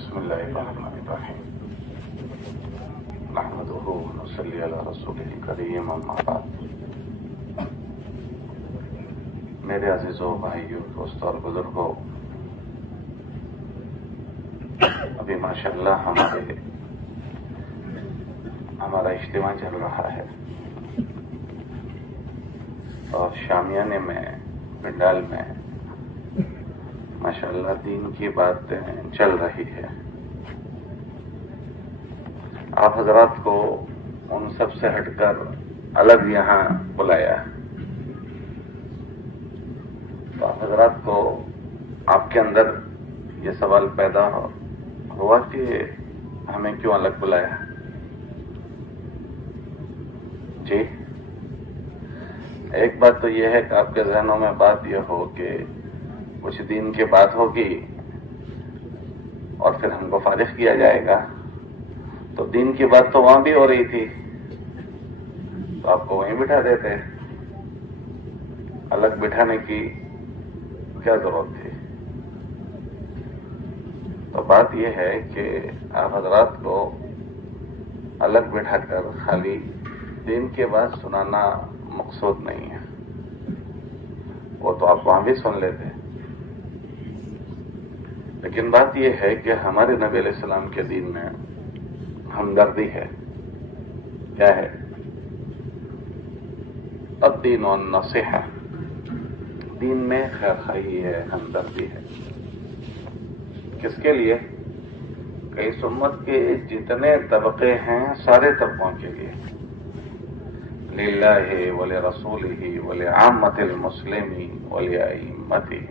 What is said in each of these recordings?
بسم الله الرحمن الرحيم نحمده ونصلي على رسوله الكريم اما بعد. میرے عزیزوں، بھائیوں، دوستوں اور بزرگوں، ابھی ماشاءاللہ ہمارا اجتماع چل رہا ہے اور شامیانے میں، پنڈال میں ماشاءاللہ دین کی باتیں چل رہی ہے. آپ حضرات کو ان سب سے ہٹ کر الگ یہاں بلایا. تو آپ حضرات کو آپ کے اندر یہ سوال پیدا ہوا کہ ہمیں کیوں الگ بلایا؟ جی، ایک بات تو یہ ہے کہ آپ کے ذہنوں میں بات یہ ہو کہ کچھ دین کی بات ہوگی اور پھر ہم کو فارغ کیا جائے گا. تو دین کی بات تو وہاں بھی ہو رہی تھی، تو آپ کو وہیں بٹھا دیتے. الگ بٹھانے کی کیا ضرورت تھی؟ تو بات یہ ہے کہ آپ حضرات کو الگ بٹھا کر خالی دین کے بات سنانا مقصود نہیں ہے، وہ تو آپ وہاں بھی سن لیتے. لیکن بات یہ ہے کہ ہمارے نبی علیہ السلام کے دین میں ہمدردی ہے. کیا ہے؟ الدین والنصیحہ. دین میں خیر خواہی ہے، ہمدردی ہے. کس کے لیے؟ کہ اس امت کے جتنے طبقے ہیں سارے طبقوں کے لیے. للہ ولرسولہ ولعامۃ المسلمین ولائمتہ.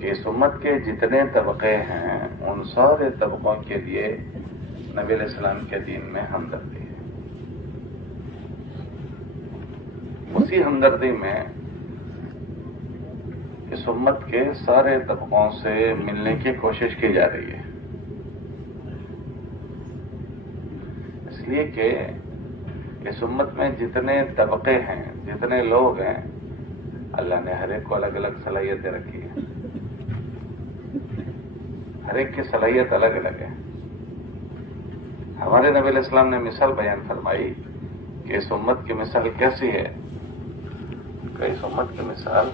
کہ اس امت کے جتنے طبقے ہیں ان سارے طبقوں کے لیے نبی علیہ السلام کے دین میں ہمدردی ہے. اسی ہمدردی میں اس امت کے سارے طبقوں سے ملنے کی کوشش کی جا رہی ہے. اس لیے کہ اس امت میں جتنے طبقے ہیں، جتنے لوگ ہیں، اللہ نے ہر ایک کو الگ الگ صلاحیتیں رکھی ہیں. ہر ایک کی صلاحیت الگ الگ ہے. ہمارے نبی علیہ السلام نے مثال بیان فرمائی کہ اس امت کی مثال کیسی ہے. کہ اس امت کی مثال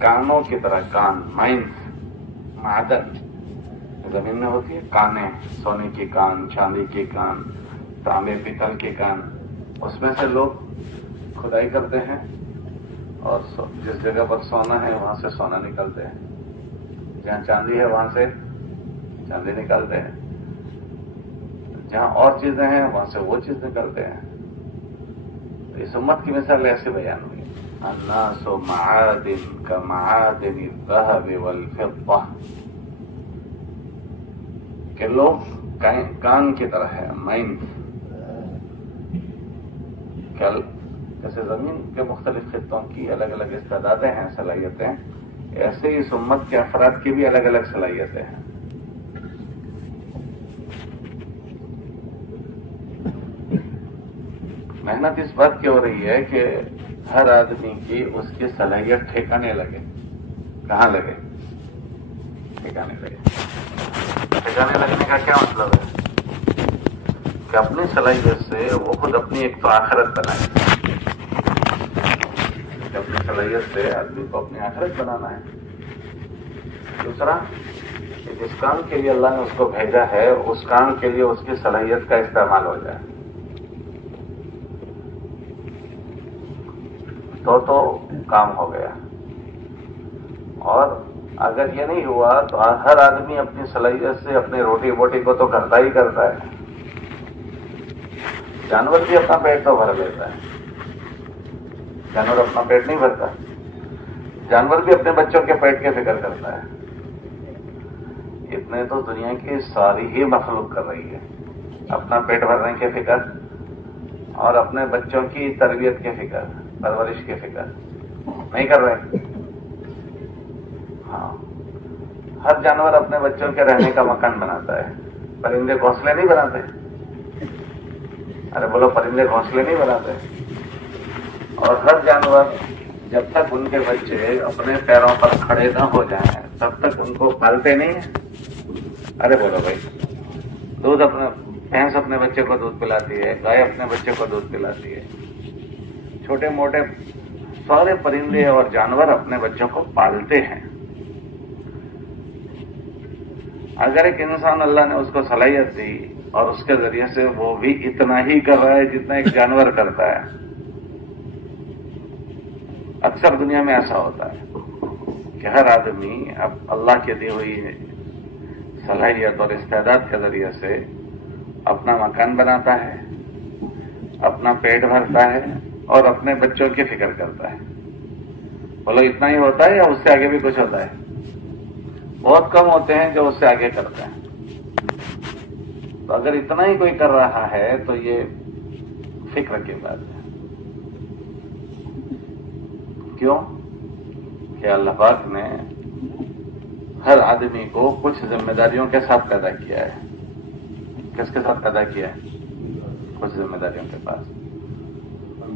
کانوں کی طرح، کان، مائنس، معدن زمین میں ہوتی ہے. کانیں، سونے کی کان، چاندی کی کان، تانبے پیتل کے کان. اس میں سے لوگ کھدائی کرتے ہیں اور جس جگہ پر سونا ہے وہاں سے سونا نکلتے ہیں، جہاں چاندی ہے وہاں سے چاندی نکالتے ہیں، جہاں اور چیزیں ہیں وہاں سے وہ چیز نکلتے ہیں. اس امت کی مثال ایسے بیان ہوئی: الناس معادن كمعادن الذهب والفضة. کہ لوگ کان کی طرح ہے، مائنڈ. جیسے زمین کے مختلف خطوں کی الگ الگ استعدادیں ہیں، صلاحیتیں، ایسے ہی اس امت کے افراد کی بھی الگ الگ صلاحیتیں ہیں. محنت اس بات کی ہو رہی ہے کہ ہر آدمی کی اس کی صلاحیت ٹھکانے لگے. کہاں لگے؟ ٹھکانے لگے. ٹھکانے لگنے کا کیا مطلب ہے؟ کہ اپنی صلاحیت سے وہ خود اپنی ایک تو آخرت بنائے. کہ اپنی صلاحیت سے آدمی کو اپنی آخرت بنانا ہے. دوسرا کہ جس کام کے لیے اللہ نے اس کو بھیجا ہے اس کام کے لیے اس کی صلاحیت کا استعمال ہو جائے. تو کام ہو گیا. اور اگر یہ نہیں ہوا تو ہر آدمی اپنی صلاحیت سے اپنی روٹی بوٹی کو تو کرتا ہی کرتا ہے. جانور بھی اپنا پیٹ تو بھر لیتا ہے. جانور اپنا پیٹ نہیں بھرتا. جانور بھی اپنے بچوں کے پیٹ کی فکر کرتا ہے. اتنے تو دنیا کی ساری ہی مخلوق کر رہی ہے. اپنا پیٹ بھرنے کی فکر اور اپنے بچوں کی تربیت کی فکر، پرورش کی فکر نہیں کر رہے. ہاں، ہر جانور اپنے بچوں کے رہنے کا مکان بناتا ہے. پرندے گھونسلے نہیں بناتے. ارے بولو، پرندے گھونسلے نہیں بناتے. اور ہر جانور جب تک ان کے بچے اپنے پیروں پر کھڑے نہ ہو جائیں تب تک ان کو پالتے نہیں ہیں. ارے بولو بھائی، دودھ اپنے بھینس اپنے بچے کو دودھ پلاتی ہے، گائے اپنے بچے کو دودھ پلاتی ہے، چھوٹے موٹے سارے پرندے اور جانور اپنے بچوں کو پالتے ہیں۔ اگر ایک انسان اللہ نے اس کو صلاحیت دی اور اس کے ذریعے سے وہ بھی اتنا ہی کر رہا ہے جتنا ایک جانور کرتا ہے، اکثر دنیا میں ایسا ہوتا ہے کہ ہر آدمی اب اللہ کی دی ہوئی صلاحیت اور استعداد کے ذریعے سے اپنا مکان بناتا ہے، اپنا پیٹ بھرتا ہے اور اپنے بچوں کی فکر کرتا ہے۔ بولو اتنا ہی ہوتا ہے یا اس سے آگے بھی کچھ ہوتا ہے؟ بہت کم ہوتے ہیں جو اس سے آگے کرتے ہیں۔ تو اگر اتنا ہی کوئی کر رہا ہے تو یہ فکر کی بات ہے۔ کیوں کہ اللہ پاک نے ہر آدمی کو کچھ ذمہ داریوں کے ساتھ پیدا کیا ہے۔ کس کے ساتھ پیدا کیا ہے؟ کچھ ذمہ داریوں کے پاس،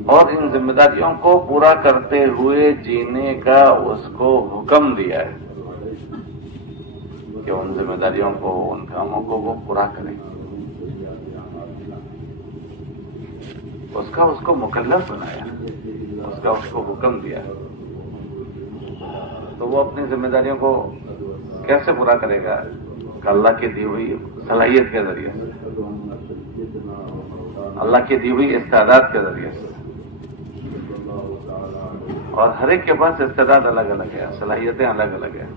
اور ان ذمہ داریوں کو پورا کرتے ہوئے جینے کا اس کو حکم دیا ہے کہ ان ذمہ داریوں کو، ان کاموں کو وہ پورا کریں۔ اس کو مکلف بنایا، اس کو حکم دیا، تو وہ اپنی ذمہ داریوں کو کیسے پورا کرے گا؟ کہ اللہ کی دی ہوئی صلاحیت کے ذریعے سے، اللہ کی دی ہوئی استعداد کے ذریعے سے۔ اور ہر ایک کے پاس استعداد الگ الگ ہے، صلاحیتیں الگ الگ ہیں۔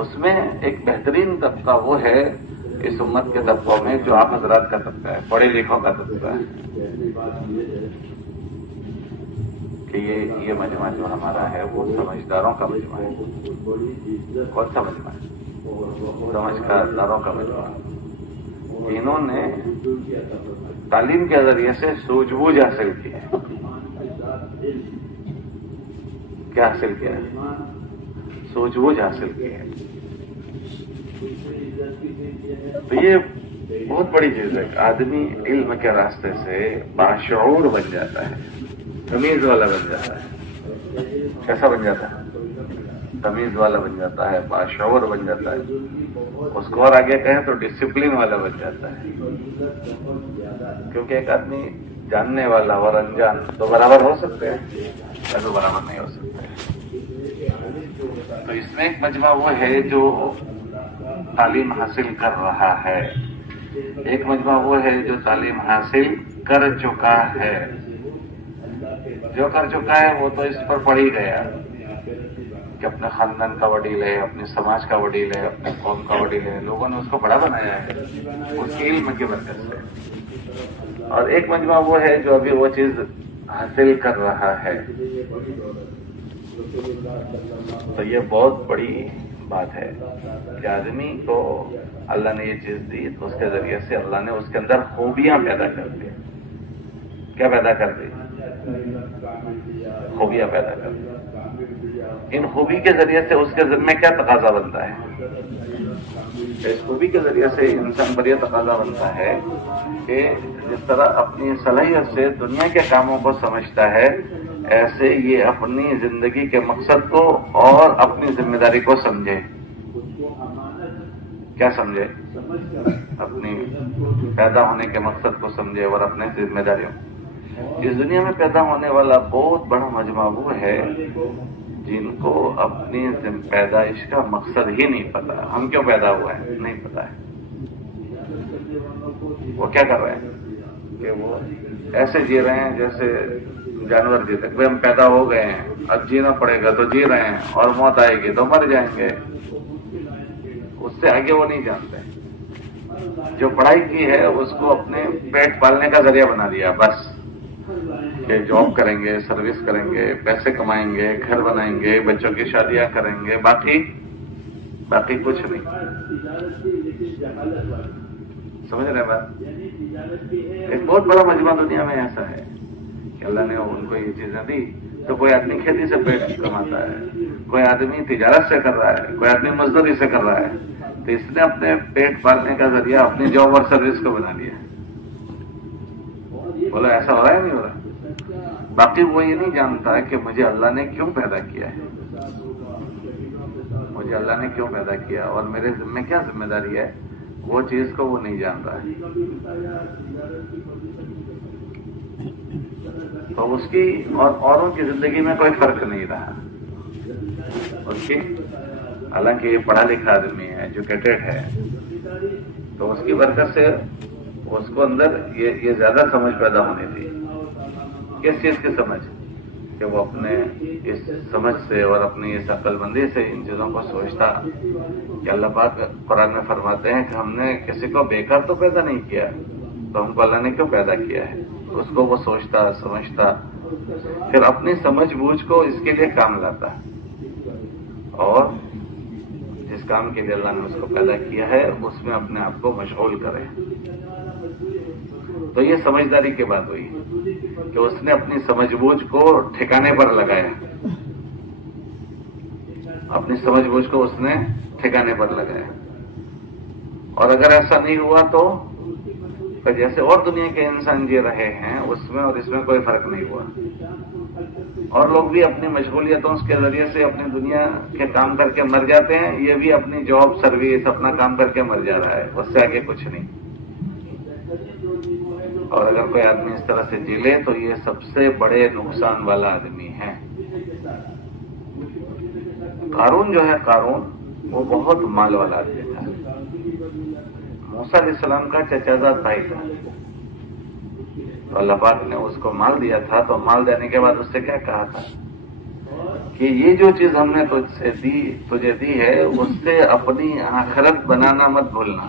اس میں ایک بہترین طبقہ وہ ہے اس امت کے طبقوں میں جو آپ حضرات کا طبقہ ہے، پڑھے لکھوں کا طبقہ ہے، کہ یہ مجمع جو ہمارا ہے وہ سمجھداروں کا مجمع ہے۔ کون سا مجمع ہے؟ سمجھداروں کا مجمع۔ انہوں نے تعلیم کے ذریعے سے سوجھ بوجھ حاصل کی ہے۔ کیا حاصل کیا ہے؟ سوجھ بوجھ حاصل کی ہے۔ تو یہ بہت بڑی چیز ہے کہ آدمی علم کے راستے سے باشعور بن جاتا ہے، تمیز والا بن جاتا ہے۔ کیسا بن جاتا ہے؟ تمیز والا بن جاتا ہے، باشعور بن جاتا ہے۔ اس کو اور آگے کہیں تو ڈسپلن والا بن جاتا ہے، کیونکہ ایک آدمی جاننے والا اور انجان تو برابر ہو سکتے ہیں، تو برابر نہیں ہو سکتے۔ تو اس میں ایک مجمع وہ ہے جو تعلیم حاصل کر رہا ہے، ایک مجمع وہ ہے جو تعلیم حاصل کر چکا ہے۔ جو کر چکا ہے وہ تو اس پر پڑ ہی گیا کہ اپنے خاندان کا وڈیل ہے، اپنے سماج کا وڈیل ہے، اپنے قوم کا وڈیل ہے، لوگوں نے اس کو بڑا بنایا ہے اس کے علم کی برکت سے۔ اور ایک مجمع وہ ہے جو ابھی وہ چیز حاصل کر رہا ہے۔ تو یہ بہت بڑی بات ہے کہ آدمی کو اللہ نے یہ چیز دی تو اس کے ذریعے سے اللہ نے اس کے اندر خوبیاں پیدا کر دی۔ کیا پیدا کر دی؟ خوبیاں پیدا کر دی۔ ان خوبی کے ذریعے سے اس کے ذمہ کیا تقاضا بنتا ہے؟ اس خوبی کے ذریعے سے انسان پر یہ تقاضا بنتا ہے کہ جس طرح اپنی صلاحیت سے دنیا کے کاموں کو سمجھتا ہے، ایسے یہ اپنی زندگی کے مقصد کو اور اپنی ذمہ داری کو سمجھے۔ کیا سمجھے؟ اپنی پیدا ہونے کے مقصد کو سمجھے اور اپنے ذمہ داریوں۔ اس دنیا میں پیدا ہونے والا بہت بڑا مجمع وہ ہے جن کو اپنی پیدائش کا مقصد ہی نہیں پتا۔ ہم کیوں پیدا ہوئے ہیں نہیں پتا ہے۔ وہ کیا کر رہے ہیں کہ وہ ایسے جی رہے ہیں جیسے جانور جیتے، کہ ہم پیدا ہو گئے ہیں، اب جینا پڑے گا تو جی رہے ہیں، اور موت آئے گی تو مر جائیں گے۔ اس سے آگے وہ نہیں جانتے۔ جو پڑھائی کی ہے اس کو اپنے پیٹ پالنے کا ذریعہ بنا دیا بس، کہ جاب کریں گے، سروس کریں گے، پیسے کمائیں گے، گھر بنائیں گے، بچوں کی شادیاں کریں گے، باقی کچھ نہیں۔ سمجھ رہے بات؟ ایک بہت بڑا مجمع دنیا میں ایسا ہے کہ اللہ نے ان کو یہ چیزیں دی۔ تو کوئی آدمی کھیتی سے پیٹ کماتا ہے، کوئی آدمی تجارت سے کر رہا ہے، کوئی آدمی مزدوری سے کر رہا ہے، تو اس نے اپنے پیٹ پالنے کا ذریعہ اپنی جاب اور سروس کو بنا لیا۔ بولا ایسا ہو رہا ہے نہیں ہو رہا؟ باقی وہ یہ نہیں جانتا کہ مجھے اللہ نے کیوں پیدا کیا ہے۔ مجھے اللہ نے کیوں پیدا کیا اور میرے ذمہ کیا ذمہ داری ہے، وہ چیز کو وہ نہیں جان رہا ہے. تو اس کی اور اوروں کی زندگی میں کوئی فرق نہیں رہا اس کی. حالانکہ یہ پڑھا لکھا آدمی ہے، ایجوکیٹڈ ہے، تو اس کی برکت سے اس کو اندر یہ زیادہ سمجھ پیدا ہونی تھی. کس چیز کی سمجھ؟ کہ وہ اپنے اس سمجھ سے اور اپنی اس عقل مندی سے ان چیزوں کو سوچتا کہ اللہ پاک قرآن میں فرماتے ہیں کہ ہم نے کسی کو بیکار تو پیدا نہیں کیا، تو ہم کو اللہ نے کیوں پیدا کیا ہے. اس کو وہ سوچتا سمجھتا، پھر اپنی سمجھ بوجھ کو اس کے لیے کام لاتا، اور جس کام کے لیے اللہ نے اس کو پیدا کیا ہے اس میں اپنے آپ کو مشغول کرے. تو یہ سمجھداری کی بات ہوئی کہ اس نے اپنی سمجھ بوجھ کو ٹھکانے پر لگایا. اپنی سمجھ بوجھ کو اس نے ٹھکانے پر لگایا. اور اگر ایسا نہیں ہوا تو جیسے اور دنیا کے انسان جی رہے ہیں اس میں اور اس میں کوئی فرق نہیں ہوا. اور لوگ بھی اپنی مشغولیتوں کے ذریعے سے اپنی دنیا کے کام کر کے مر جاتے ہیں، یہ بھی اپنی جاب سروس اپنا کام کر کے مر جا رہا ہے، اس سے آگے کچھ نہیں. اور اگر کوئی آدمی اس طرح سے جی لے تو یہ سب سے بڑے نقصان والا آدمی ہے. قارون جو ہے، قارون وہ بہت مال والا آدمی تھا. موسیٰ علیہ السلام کا چچا زاد بھائی تھا. تو اللہ پاک نے اس کو مال دیا تھا، تو مال دینے کے بعد اس سے کیا کہا تھا کہ یہ جو چیز ہم نے تجھے دی ہے اس سے اپنی آخرت بنانا مت بھولنا.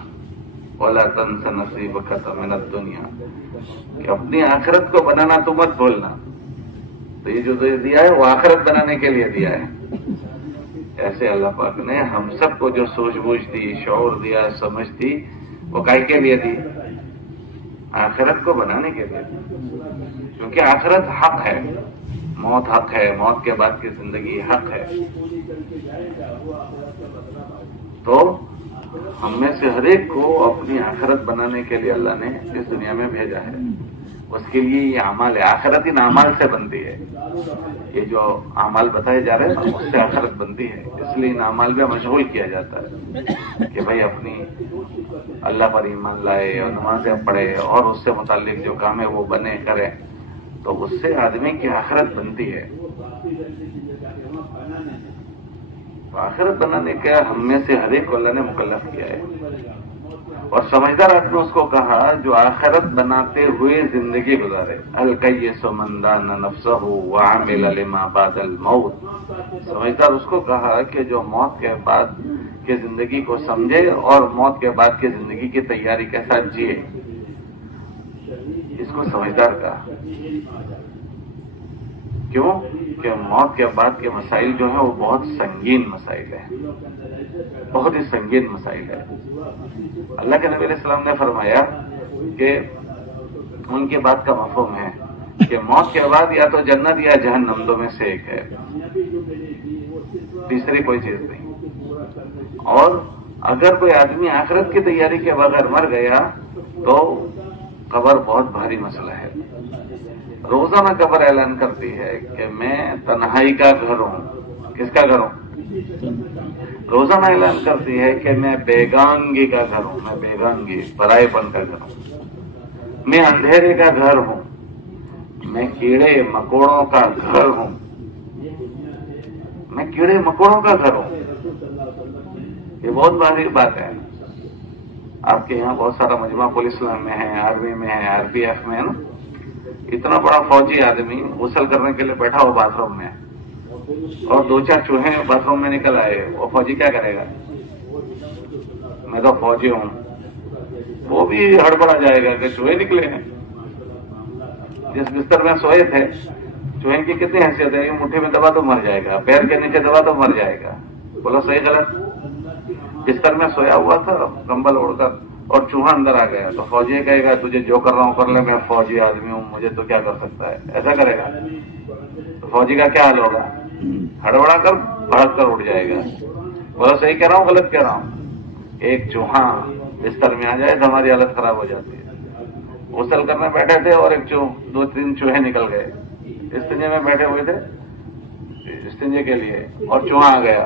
وَلَا تَنْسَ نَصِيبَكَ مِنَ الدُّنْيَا، کہ اپنی آخرت کو بنانا تو مت بھولنا. تو یہ جو دیا ہے وہ آخرت بنانے کے لیے دیا ہے. ایسے اللہ پاک نے ہم سب کو جو سوچ بوجھ دی، شعور دیا، سمجھ دی، وہ کائی کے لیے دی؟ آخرت کو بنانے کے لیے. کیونکہ آخرت حق ہے، موت حق ہے، موت کے بعد کی زندگی حق ہے. تو ہم میں سے ہر ایک کو اپنی آخرت بنانے کے لیے اللہ نے اس دنیا میں بھیجا ہے. اس کے لیے یہ اعمال ہے. آخرت ان اعمال سے بنتی ہے. یہ جو اعمال بتائے جا رہے ہیں اس سے آخرت بنتی ہے. اس لیے ان اعمال میں مشغول کیا جاتا ہے کہ بھائی اپنی اللہ پر ایمان لائے اور نمازیں پڑھے اور اس سے متعلق جو کام ہے وہ بنے کرے، تو اس سے آدمی کی آخرت بنتی ہے. آخرت بنانے کا ہم میں سے ہر ایک کو اللہ نے مکلف کیا ہے. اور سمجھدار آدمی اس کو کہا جو آخرت بناتے ہوئے زندگی گزارے. الکیس من دان نفسہ وعمل لما بعد الموت. سمجھدار اس کو کہا کہ جو موت کے بعد کی زندگی کو سمجھے اور موت کے بعد کی زندگی کی تیاری کے ساتھ جیے. اس کو سمجھدار کہا. کیوں؟ کہ موت کے بعد کے مسائل جو ہیں وہ بہت سنگین مسائل ہیں، بہت ہی سنگین مسائل ہیں. اللہ کے نبی علیہ السلام نے فرمایا کہ ان کی بات کا مفہوم ہے کہ موت کے بعد یا تو جنت یا جہنم، دو میں سے ایک ہے، تیسری کوئی چیز نہیں. اور اگر کوئی آدمی آخرت کی تیاری کے بغیر مر گیا تو قبر بہت بھاری مسئلہ ہے. روزانہ قبر اعلان کرتی ہے کہ میں تنہائی کا گھر ہوں. کس کا گھر ہوں؟ روزانہ اعلان کرتی ہے کہ میں بیگانگی کا گھر ہوں. میں بیگانگی، پرائے پن کا گھر ہوں. میں اندھیرے کا گھر ہوں. میں کیڑے مکوڑوں کا گھر ہوں. میں کیڑے مکوڑوں کا گھر ہوں. یہ بہت بڑی بات ہے. آپ کے یہاں بہت سارا مجمع پولیس میں ہے، آرمی میں ہے، RPF میں ہے نا. اتنا بڑا فوجی آدمی غسل کرنے کے لیے بیٹھا ہو باتھ روم میں اور 2-4 چوہے باتھ روم میں نکل آئے، وہ فوجی کیا کرے گا؟ میں تو فوجی ہوں. وہ بھی ہڑبڑا جائے گا کہ چوہے نکلے ہیں. جس بستر میں سوئے تھے، چوہے کی کتنی حیثیت ہے؟ مٹھی میں دبا تو مر جائے گا، پیر کے نیچے دبا تو مر جائے گا. بولو صحیح غلط؟ بستر میں سویا ہوا تھا کمبل اوڑھ کر اور چوہا اندر آ گیا تو فوجی کہے گا تجھے جو کر رہا ہوں کر لے، میں فوجی آدمی ہوں، مجھے تو کیا کر سکتا ہے؟ ایسا کرے گا تو فوجی کا کیا حال ہوگا؟ ہڑبڑا کر بھڑک کر اٹھ جائے گا. بولو صحیح کہہ رہا ہوں غلط کہہ رہا ہوں؟ ایک چوہا بستر میں آ جائے تو ہماری حالت خراب ہو جاتی ہے. غسل کرنے بیٹھے تھے اور 2-3 چوہے نکل گئے. استنجے میں بیٹھے ہوئے تھے استنجے کے لیے اور چوہا آ گیا.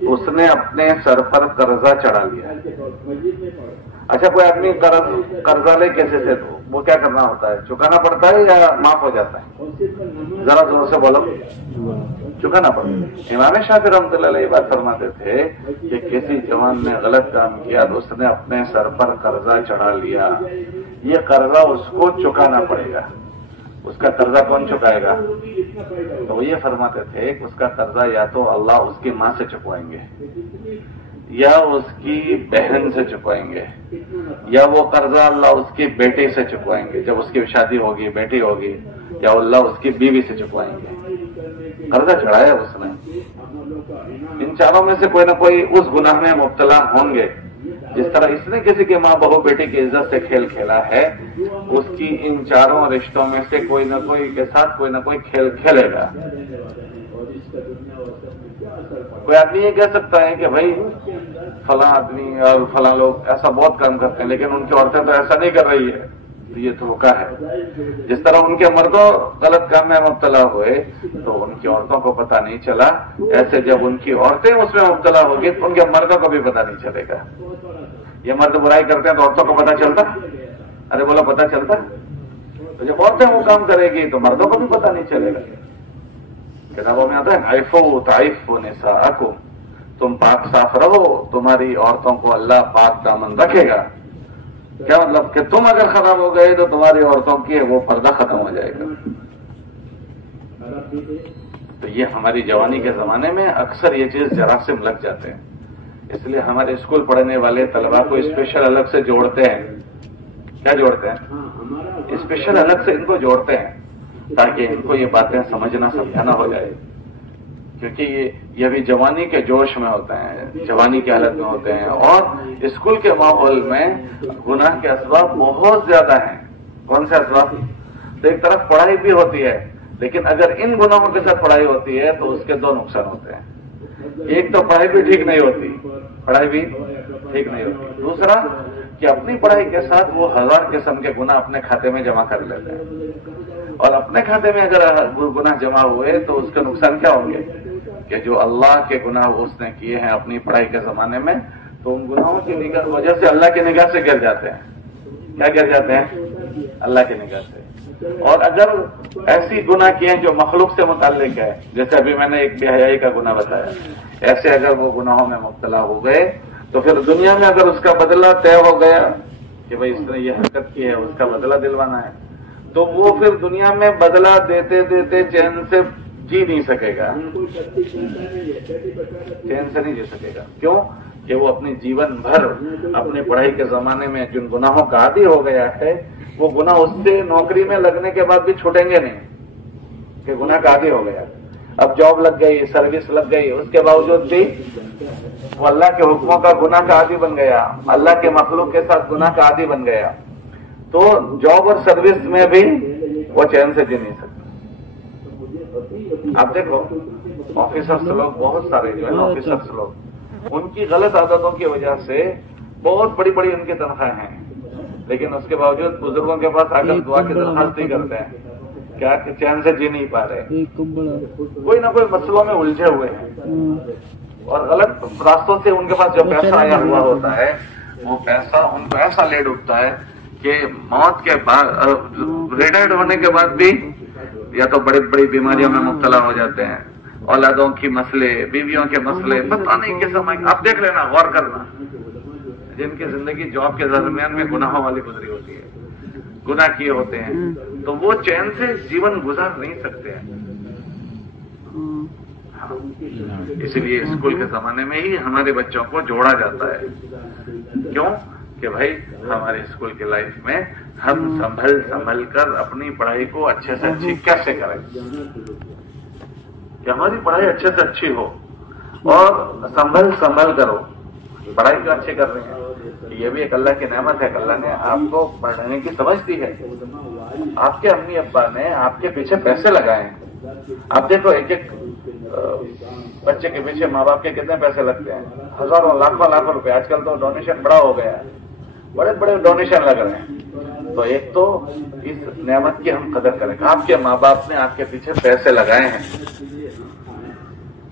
اس نے اپنے سر پر قرضہ چڑھا لیا. اچھا کوئی آدمی قرضہ لے کیسے سے تو وہ کیا کرنا ہوتا ہے؟ چکانا پڑتا ہے یا معاف ہو جاتا ہے؟ ذرا زور سے بولو. چکانا پڑتا ہے. امام شافعی رحمۃ اللہ علیہ یہ بات فرماتے تھے کہ کسی جوان نے غلط کام کیا تو اس نے اپنے سر پر قرضہ چڑھا لیا، یہ قرضہ اس کو چکانا پڑے گا. اس کا قرضہ کون چکائے گا؟ تو وہ یہ فرماتے تھے کہ اس کا قرضہ یا تو اللہ اس کی ماں سے چکوائیں گے یا اس کی بہن سے چکوائیں گے یا وہ قرضہ اللہ اس کی بیٹی سے چکوائیں گے جب اس کی شادی ہوگی، بیٹی ہوگی، یا اللہ اس کی بیوی سے چکوائیں گے. قرضہ چڑھایا اس نے. ان چاروں میں سے کوئی نہ کوئی اس گناہ میں مبتلا ہوں گے. جس طرح اس نے کسی کے ماں بہو بیٹی کی عزت سے کھیل کھیلا ہے، اس کی ان چاروں رشتوں میں سے کوئی نہ کوئی کے ساتھ کوئی نہ کوئی کھیل کھیلے گا. کوئی آدمی یہ کہہ سکتا ہے کہ بھائی فلاں آدمی اور فلاں لوگ ایسا بہت کام کرتے ہیں لیکن ان کی عورتیں تو ایسا نہیں کر رہی ہے، یہ دھوکہ ہے. جس طرح ان کے مردوں غلط کام میں مبتلا ہوئے تو ان کی عورتوں کو پتہ نہیں چلا، ایسے جب ان کی عورتیں اس میں مبتلا ہوگی تو ان کے مردوں کو بھی پتہ نہیں چلے گا. یہ مرد برائی کرتے ہیں تو عورتوں کو پتہ چلتا؟ ارے بولو پتہ چلتا؟ تو جب عورتیں وہ کام کرے گی تو مردوں کو بھی پتہ نہیں چلے گا. کتابوں میں آتا ہے عفو تعفو نساءکم، تم پاک صاف رہو، تمہاری عورتوں کو اللہ پاک دامن رکھے گا. کیا مطلب کہ تم اگر خراب ہو گئے تو تمہاری عورتوں کی وہ پردہ ختم ہو جائے گا. تو یہ ہماری جوانی کے زمانے میں اکثر یہ چیز جراثیم لگ جاتے ہیں. اس لیے ہمارے اسکول پڑھنے والے طلبا کو اسپیشل الگ سے جوڑتے ہیں. کیا جوڑتے ہیں؟ اسپیشل الگ سے ان کو جوڑتے ہیں تاکہ ان کو یہ باتیں سمجھنا سمجھانا ہو جائے. کیونکہ یہ بھی جوانی کے جوش میں ہوتے ہیں، جوانی کی حالت میں ہوتے ہیں، اور اسکول کے ماحول میں گناہ کے اسباب بہت زیادہ ہیں. کون سے اسباب؟ تو ایک طرف پڑھائی بھی ہوتی ہے، لیکن اگر ان گناہوں کے ساتھ پڑھائی ہوتی ہے تو اس کے دو نقصان ہوتے ہیں. ایک تو پڑھائی بھی ٹھیک نہیں ہوتی، پڑھائی بھی ٹھیک نہیں ہوتی. دوسرا کہ اپنی پڑھائی کے ساتھ وہ 1000 قسم کے گناہ اپنے کھاتے میں جمع کر لیتے ہیں. اور اپنے کھاتے میں اگر گناہ جمع ہوئے تو اس کے نقصان کیا ہوں گے کہ جو اللہ کے گناہ اس نے کیے ہیں اپنی پڑھائی کے زمانے میں تو ان گناہوں کی وجہ سے اللہ کی نگاہ سے گر جاتے ہیں. کیا گر جاتے ہیں؟ اللہ کی نگاہ سے. اور اگر ایسی گناہ کیے ہیں جو مخلوق سے متعلق ہے، جیسے ابھی میں نے ایک بے حیائی کا گناہ بتایا، ایسے اگر وہ گناہوں میں مبتلا ہو گئے تو پھر دنیا میں اگر اس کا بدلہ طے ہو گیا کہ بھائی اس نے یہ حرکت کی ہے، اس کا بدلہ دلوانا ہے، تو وہ پھر دنیا میں بدلہ دیتے دیتے چین سے جی نہیں سکے گا. چین سے نہیں جی سکے گا. کیوں؟ کہ وہ اپنی جیون بھر اپنی پڑھائی کے زمانے میں جن گناہوں کا عادی ہو گیا ہے، وہ گناہ اس سے نوکری میں لگنے کے بعد بھی چھوٹیں گے نہیں کہ گناہ کا عادی ہو گیا. اب جاب لگ گئی، سروس لگ گئی، اس کے باوجود بھی وہ اللہ کے حکموں کا گناہ کا عادی بن گیا، اللہ کے مخلوق کے ساتھ گناہ کا عادی بن گیا. تو جاب اور سروس میں بھی وہ چین سے جی نہیں سکتے. آپ دیکھو آفیسرس لوگ بہت سارے جو ہے آفیسرس لوگ، ان کی غلط عادتوں کی وجہ سے بہت بڑی بڑی ان کی تنخواہیں ہیں، لیکن اس کے باوجود بزرگوں کے پاس آ کر دعا کی درخواست نہیں کرتے ہیں. کیا کہ چین سے جی نہیں پا رہے، کوئی نہ کوئی مسئلوں میں الجھے ہوئے ہیں اور غلط راستوں سے ان کے پاس جو پیسہ آیا ہوا ہوتا ہے وہ پیسہ ان کو ایسا لے ڈوبتا ہے کہ موت کے بعد ریٹائرڈ ہونے کے بعد بھی یا تو بڑی بڑی بیماریوں میں مبتلا ہو جاتے ہیں. اولادوں کی مسئلے، بیویوں کے مسئلے، پتہ نہیں کس سمے. آپ دیکھ لینا، غور کرنا، جن کی زندگی جاب کے درمیان میں گناہوں والی گزری ہوتی ہے، گناہ کیے ہوتے ہیں، تو وہ چین سے جیون گزار نہیں سکتے ہیں. اسی لیے اسکول کے زمانے میں ہی ہمارے بچوں کو جوڑا جاتا ہے. کیوں؟ کہ بھائی ہمارے اسکول کے لائف میں ہم سنبھل کر اپنی پڑھائی کو اچھے سے اچھی کیسے کریں، کہ ہماری پڑھائی اچھے سے اچھی ہو اور سنبھل کرو. پڑھائی کیوں اچھی کر رہے ہیں؟ یہ بھی ایک اللہ کی نعمت ہے کہ اللہ نے آپ کو پڑھنے کی سمجھ دی ہے. آپ کے امی ابا نے آپ کے پیچھے پیسے لگائے ہیں. آپ دیکھو ایک ایک بچے کے پیچھے ماں باپ کے کتنے پیسے لگتے ہیں، ہزاروں لاکھوں روپے. آج کل تو ڈونیشن بڑا ہو گیا ہے، بڑے بڑے ڈونیشن لگ رہے ہیں. تو ایک تو اس نعمت کی ہم قدر کریں کہ آپ کے ماں باپ نے آپ کے پیچھے پیسے لگائے ہیں.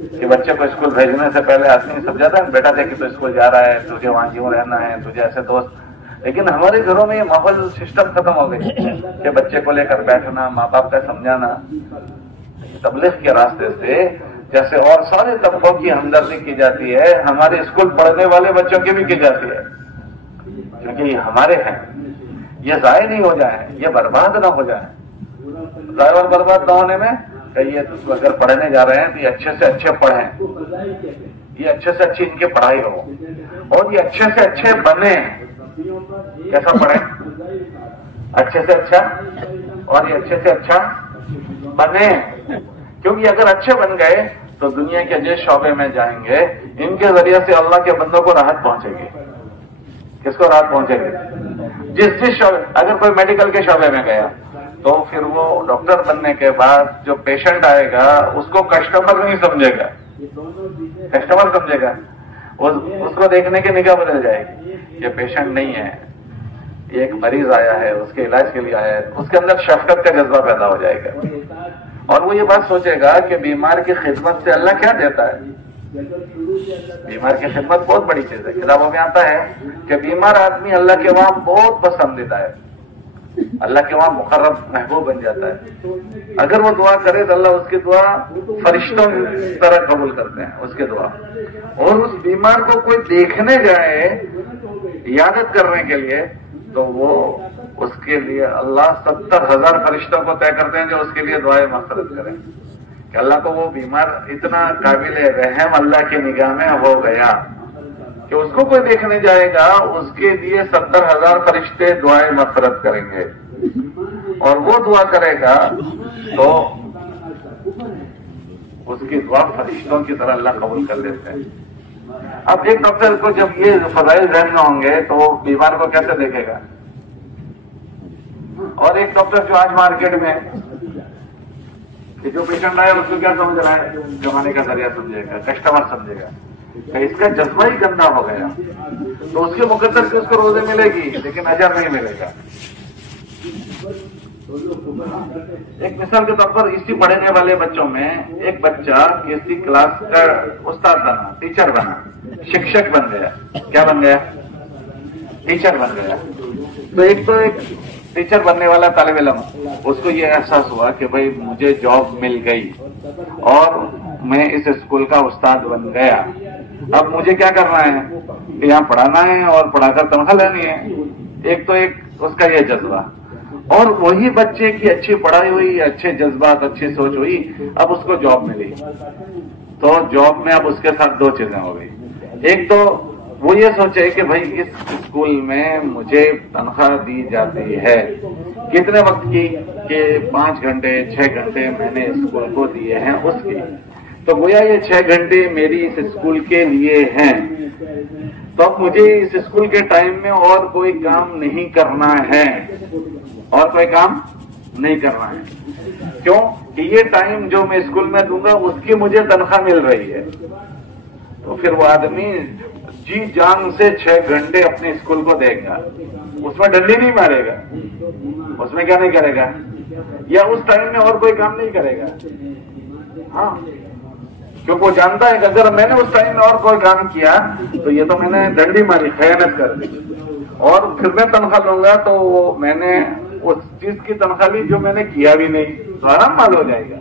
کہ بچے کو اسکول بھیجنے سے پہلے آدمی سمجھاتا ہے بیٹا دیکھ تو اسکول جا رہا ہے، تجھے وہاں یوں رہنا ہے، تجھے ایسے دوست. لیکن ہمارے گھروں میں یہ ماحول سسٹم ختم ہو گئی کہ بچے کو لے کر بیٹھنا، ماں باپ کا سمجھانا. تبلیغ کے راستے سے جیسے اور سارے طبقوں کی ہمدردی کی جاتی ہے، ہمارے اسکول پڑھنے والے بچوں کی بھی کی جاتی ہے، کیونکہ یہ ہمارے ہیں. یہ ضائع نہیں ہو جائیں، یہ برباد نہ ہو جائیں. ضائع اور برباد نہ ہونے میں کہ یہ اگر پڑھنے جا رہے ہیں تو یہ اچھے سے اچھے پڑھیں، یہ اچھے سے اچھی ان کی پڑھائی ہو، اور یہ اچھے سے اچھے بنے. کیسا پڑھیں؟ اچھے سے اچھا، اور یہ اچھے سے اچھا بنے. کیونکہ اگر اچھے بن گئے تو دنیا کے جس شعبے میں جائیں گے ان کے ذریعے سے اللہ کے بندوں کو راحت پہنچے گی. کس کو راحت پہنچے گی؟ جس شعبے. اگر کوئی میڈیکل کے شعبے میں گیا تو پھر وہ ڈاکٹر بننے کے بعد جو پیشنٹ آئے گا اس کو کسٹمر نہیں سمجھے گا، کسٹمر سمجھے گا. اس کو دیکھنے کی نگاہ بدل جائے گی. یہ پیشنٹ نہیں ہے، یہ ایک مریض آیا ہے، اس کے علاج کے لیے آیا ہے. اس کے اندر شفقت کا جذبہ پیدا ہو جائے گا، اور وہ یہ بات سوچے گا کہ بیمار کی خدمت سے اللہ کیا دیتا ہے. بیمار کی خدمت بہت بڑی چیز ہے. کتابوں میں آتا ہے کہ بیمار آدمی اللہ کے وہاں بہت پسندیدہ ہے، اللہ کے وہاں مقرب محبوب بن جاتا ہے. اگر وہ دعا کرے تو اللہ اس کی دعا فرشتوں کی طرح قبول کرتے ہیں اس کی دعا. اور اس بیمار کو کوئی دیکھنے جائے عیادت کرنے کے لیے تو وہ اس کے لیے اللہ 70,000 فرشتوں کو طے کرتے ہیں جو اس کے لیے دعائیں مغفرت کریں کہ اللہ کو وہ بیمار اتنا قابل رحم اللہ کی نگاہ میں ہو گیا کہ اس کو کوئی دیکھنے جائے گا اس کے لیے 70,000 فرشتے دعائیں مغفرت کریں گے. اور وہ دعا کرے گا تو اس کی دعا فرشتوں کی طرح اللہ قبول کر لیتے ہیں. اب ایک ڈاکٹر کو جب یہ فضائل ذہن میں ہوں گے تو وہ بیمار کو کیسے دیکھے گا؟ اور ایک ڈاکٹر جو آج مارکیٹ میں کہ جو پیشنٹ آیا اس کو کیا سمجھ رہا ہے؟ کمانے کا ذریعہ سمجھے گا، کسٹمر سمجھے گا. اس کا جذبہ ہی گندا ہو گیا تو اس کے مقدر سے اس کو روزے ملے گی لیکن اجر نہیں ملے گا. ایک مثال کے طور پر اسی پڑھنے والے بچوں میں ایک بچہ کسی کلاس کا استاد بنا، ٹیچر بنا، شکشک بن گیا. کیا بن گیا؟ ٹیچر بن گیا. تو ایک ٹیچر بننے والا طالب علم اس کو یہ احساس ہوا کہ بھائی مجھے جاب مل گئی اور میں اس اسکول کا استاد بن گیا. اب مجھے کیا کرنا ہے کہ یہاں پڑھانا ہے اور پڑھا کر تنخواہ لینی ہے. ایک اس کا یہ جذبہ. اور وہی بچے کی اچھی پڑھائی ہوئی، اچھے جذبات، اچھی سوچ ہوئی، اب اس کو جاب ملی. تو جاب میں اب اس کے ساتھ دو چیزیں ہو گئی. ایک تو وہ یہ سوچے کہ بھائی اس اسکول میں مجھے تنخواہ دی جاتی ہے کتنے وقت کی کہ 5 گھنٹے 6 گھنٹے میں نے اسکول کو دیے ہیں اس کی. تو گویا یہ 6 گھنٹے میری اس اسکول کے لیے ہیں. تو اب مجھے اس اسکول کے ٹائم میں اور کوئی کام نہیں کرنا ہے، اور کوئی کام نہیں کرنا ہے. کیوں کہ یہ ٹائم جو میں اسکول میں دوں گا اس کی مجھے تنخواہ مل رہی ہے. تو پھر وہ آدمی جی جان سے 6 گھنٹے اپنے اسکول کو دے گا. اس میں ڈنڈی نہیں مارے گا، اس میں کیا نہیں کرے گا، یا اس ٹائم میں اور کوئی کام نہیں کرے گا. ہاں، کیونکہ وہ جانتا ہے کہ اگر میں نے اس ٹائم میں اور کوئی کام کیا تو یہ تو میں نے ڈنڈی ماری، خیانت کر دی، اور پھر میں تنخواہ لوں گا تو میں نے اس چیز کی تنخواہ لی جو میں نے کیا بھی نہیں، تو آرام مال ہو جائے گا.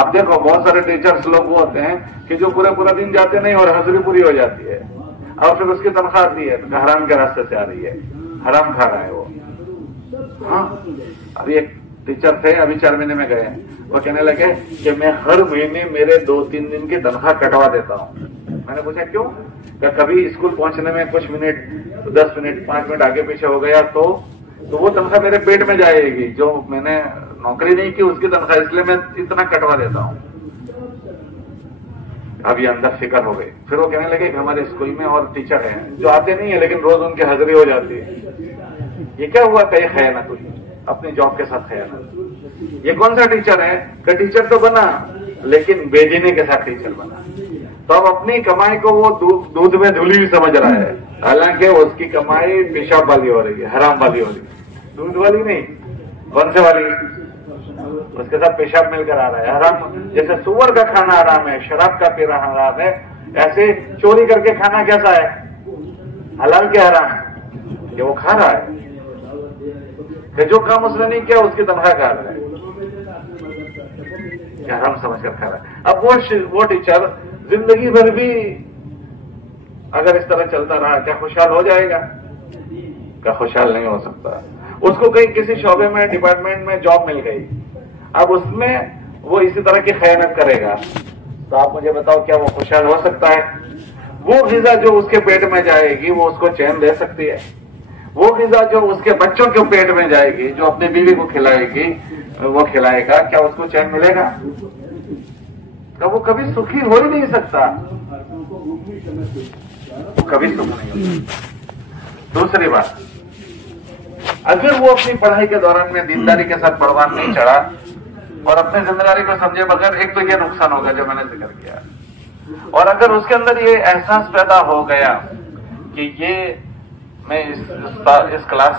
آپ دیکھو بہت سارے ٹیچرز لوگ وہ ہوتے ہیں کہ جو پورا دن جاتے نہیں اور حاضری پوری ہو جاتی ہے اور پھر اس کی تنخواہ آتی ہے تو حرام کے راستے سے آ رہی ہے، حرام کھا رہا ہے وہ. ہاں، ابھی ایک ٹیچر تھے، ابھی 4 مہینے میں گئے ہیں. وہ کہنے لگے کہ میں ہر مہینے میرے 2-3 دن کی تنخواہ کٹوا دیتا ہوں. میں نے پوچھا کیوں؟ کہ کبھی اسکول پہنچنے میں کچھ منٹ، 10 منٹ 5 منٹ آگے پیچھے ہو گیا تو وہ تنخواہ میرے پیٹ میں جائے گی، جو میں نے نوکری نہیں کی اس کی تنخواہ، اس لیے میں اتنا کٹوا دیتا ہوں. اب یہ اندر فکر ہو گئی. پھر وہ کہنے لگے کہ ہمارے اسکول میں اور ٹیچر ہیں جو آتے نہیں ہیں لیکن روز ان کی حاضری ہو جاتی ہے. یہ کیا ہوا؟ کئی خیانت ہوئی، اپنی جاب کے ساتھ خیانت. یہ کون سا ٹیچر ہے کہ ٹیچر تو بنا لیکن بےدینی کے ساتھ ٹیچر بنا. تو اب اپنی کمائی کو وہ دودھ میں دھلی ہوئی سمجھ رہا ہے، حالانکہ اس کی کمائی پیشاب والی ہو رہی ہے، حرام والی ہو رہی ہے، دودھ والی نہیں. کون سے والی؟ اس کے ساتھ پیشاب مل کر آ رہا ہے حرام. جیسے سور کا کھانا حرام ہے، شراب کا پینا حرام ہے، ایسے چوری کر کے کھانا کیسا ہے؟ حلال کے حرام ہے کہ وہ کھا رہا ہے کہ جو کام اس نے نہیں کیا اس کی تنخواہ کھا رہا ہے، حرام سمجھ کر کھا رہا ہے. اب وہ ٹیچر زندگی بھر بھی اگر اس طرح چلتا رہا کیا خوشحال ہو جائے گا؟ کیا خوشحال نہیں ہو سکتا. اس کو کہیں کسی شعبے میں ڈپارٹمنٹ میں جاب مل گئی، اب اس میں وہ اسی طرح کی خیانت کرے گا تو آپ مجھے بتاؤ کیا وہ خوشحال ہو سکتا ہے؟ وہ غذا جو اس کے پیٹ میں جائے گی وہ اس کو چین دے سکتی ہے؟ وہ غذا جو اس کے بچوں کے پیٹ میں جائے گی، جو اپنی بیوی کو کھلائے گی، وہ کھلائے گا، کیا اس کو چین ملے گا؟ تو وہ کبھی سکھی ہو ہی نہیں سکتا، کبھی سکھ نہیں ہو سکتا. دوسری بات، اگر وہ اپنی پڑھائی کے دوران میں دینداری کے ساتھ پروان نہیں چڑھا اور اپنی ذمہ داری کو سمجھے بغیر، ایک تو یہ نقصان ہوگا جو میں نے ذکر کیا، اور اگر اس کے اندر یہ احساس پیدا ہو گیا کہ یہ میں اس کلاس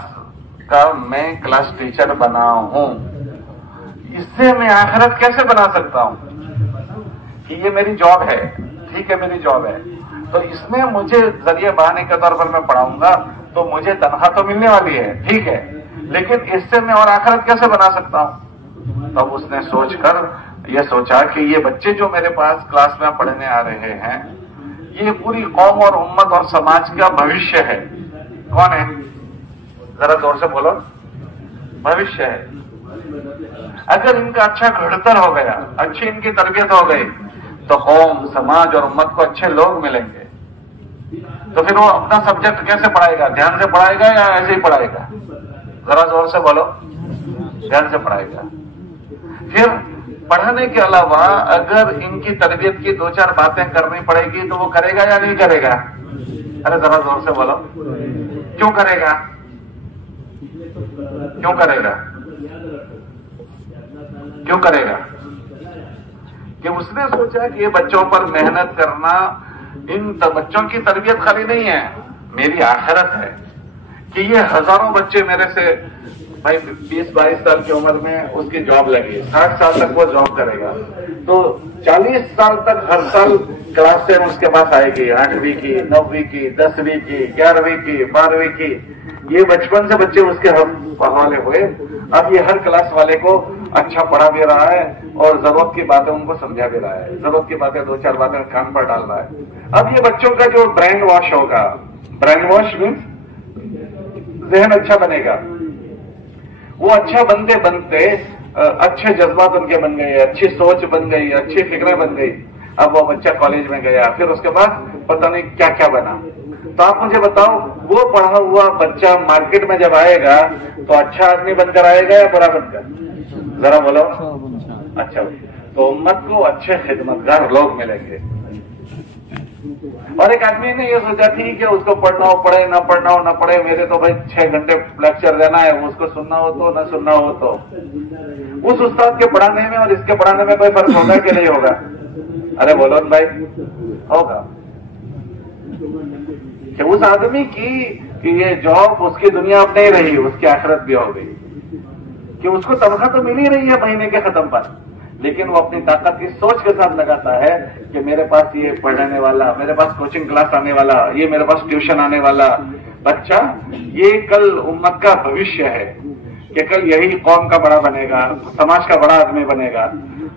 کا میں کلاس ٹیچر بنا ہوں، اس سے میں آخرت کیسے بنا سکتا ہوں کہ یہ میری جاب ہے، ٹھیک ہے میری جاب ہے، تو اس میں مجھے ذریعہ بہانے کے طور پر میں پڑھاؤں گا تو مجھے تنخواہ تو ملنے والی ہے، ٹھیک ہے، لیکن اس سے میں اور آخرت کیسے بنا سکتا ہوں؟ تب اس نے سوچ کر یہ سوچا کہ یہ بچے جو میرے پاس کلاس میں پڑھنے آ رہے ہیں یہ پوری قوم اور امت اور سماج کا بھوشیہ ہے. کون ہے؟ ذرا زور سے بولو. بھوشیہ ہے. اگر ان کا اچھا گھڑتر ہو گیا، اچھی ان کی تربیت ہو گئی تو قوم، سماج اور امت کو اچھے لوگ ملیں گے. تو پھر وہ اپنا سبجیکٹ کیسے پڑھائے گا؟ دھیان سے پڑھائے گا یا ایسے ہی پڑھائے گا؟ ذرا زور سے بولو. دھیان سے پڑھائے گا. پھر پڑھانے کے علاوہ اگر ان کی تربیت کی دو چار باتیں کرنی پڑے گی تو وہ کرے گا یا نہیں کرے گا؟ ارے ذرا زور سے بولو. کیوں کرے گا؟ کیوں کرے گا؟ کیوں کرے گا؟ کہ اس نے سوچا کہ یہ بچوں پر محنت کرنا، ان بچوں کی تربیت خالی نہیں ہے، میری آخرت ہے. کہ یہ ہزاروں بچے میرے سے، بھائی 20-22 سال کی عمر میں اس کی جاب لگی، 60 سال تک وہ جاب کرے گا، تو 40 سال تک ہر سال کلاس 10 اس کے پاس آئے گی، 8ویں کی، 9ویں کی، 10ویں کی، 11ویں کی، 12ویں کی. یہ بچپن سے بچے اس کے حوالے ہوئے. اب یہ ہر کلاس والے کو اچھا پڑھا بھی رہا ہے اور ضرورت کی باتیں ان کو سمجھا بھی رہا ہے، ضرورت کی باتیں دو چار باتیں کان پر ڈال رہا ہے. اب یہ بچوں کا جو برین واش ہوگا، برین واش مینس ذہن اچھا بنے گا. وہ اچھا بنتے بنتے اچھے جذبات ان کے بن گئے، اچھی سوچ بن گئی، اچھی فکریں بن گئی. اب وہ بچہ کالج میں گیا، پھر اس کے بعد پتہ نہیں کیا کیا بنا. تو آپ مجھے بتاؤ، وہ پڑھا ہوا بچہ مارکیٹ میں جب آئے گا تو اچھا آدمی بن کر آئے گا یا برا بن کر؟ ذرا بولو. اچھا. تو امت کو اچھے خدمتگار لوگ ملیں گے. اور ایک آدمی نے یہ سوچا ٹھیک ہے اس کو پڑھنا ہو پڑھے، نہ پڑھنا ہو نہ پڑھے، میرے تو بھائی 6 گھنٹے لیکچر دینا ہے، اس کو سننا ہو تو نہ سننا ہو تو. اس استاد کے پڑھانے میں اور اس کے پڑھانے میں کوئی فرق ہوگا کہ نہیں ہوگا؟ ارے بولو بھائی. ہوگا. کہ اس آدمی کی کہ یہ جاب اس کی دنیا اب نہیں رہی، اس کی آخرت بھی ہو گئی. کہ اس کو تنخواہ تو مل ہی رہی ہے مہینے کے ختم پر، لیکن وہ اپنی طاقت کی سوچ کے ساتھ لگاتا ہے کہ میرے پاس یہ پڑھنے والا، میرے پاس کوچنگ کلاس آنے والا، یہ میرے پاس ٹیوشن آنے والا بچہ یہ کل امت کا بھوشیہ ہے، کہ کل یہی قوم کا بڑا بنے گا، سماج کا بڑا آدمی بنے گا،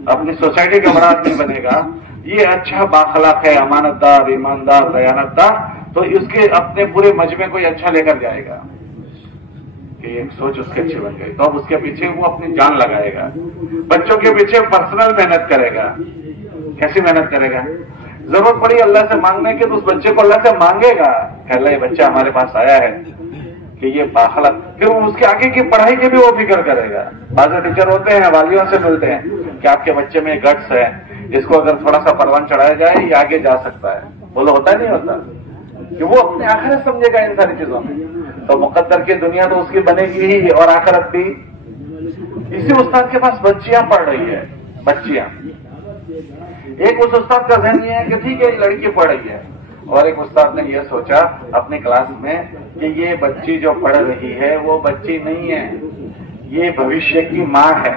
اپنی سوسائٹی کا بڑا آدمی بنے گا. یہ اچھا باخلاق ہے، امانت دار، ایماندار، دیانت دار، تو اس کے اپنے پورے مجمع کو یہ اچھا لے کر جائے گا کہ ایک سوچ اس کی اچھی بن گئی. تو اب اس کے پیچھے وہ اپنی جان لگائے گا. بچوں کے پیچھے پرسنل محنت کرے گا. کیسی محنت کرے گا؟ ضرورت پڑی اللہ سے مانگنے کی تو اس بچے کو اللہ سے مانگے گا کہ اللہ یہ بچہ ہمارے پاس آیا ہے کہ یہ باخلاق. پھر اس کے آگے کی پڑھائی کی بھی وہ فکر کرے گا. بعض ٹیچر ہوتے ہیں والیوں سے ملتے ہیں کہ آپ کے بچے میں گٹس ہے، اس کو اگر تھوڑا سا پروان چڑھایا جائے یہ آگے جا سکتا ہے. بولو ہوتا ہے نہیں ہوتا؟ کہ وہ اپنے آخرت سمجھے گا ان ساری چیزوں میں. تو مقدر کی دنیا تو اس کی بنے گی ہی اور آخرت بھی. اسی استاد کے پاس بچیاں پڑھ رہی ہے، بچیاں. ایک اس استاد کا ذہن یہ ہے کہ ٹھیک ہے یہ لڑکی پڑھ رہی ہے، اور ایک استاد نے یہ سوچا اپنی کلاس میں کہ یہ بچی جو پڑھ رہی ہے وہ بچی نہیں ہے، یہ بھوشیہ کی ماں ہے.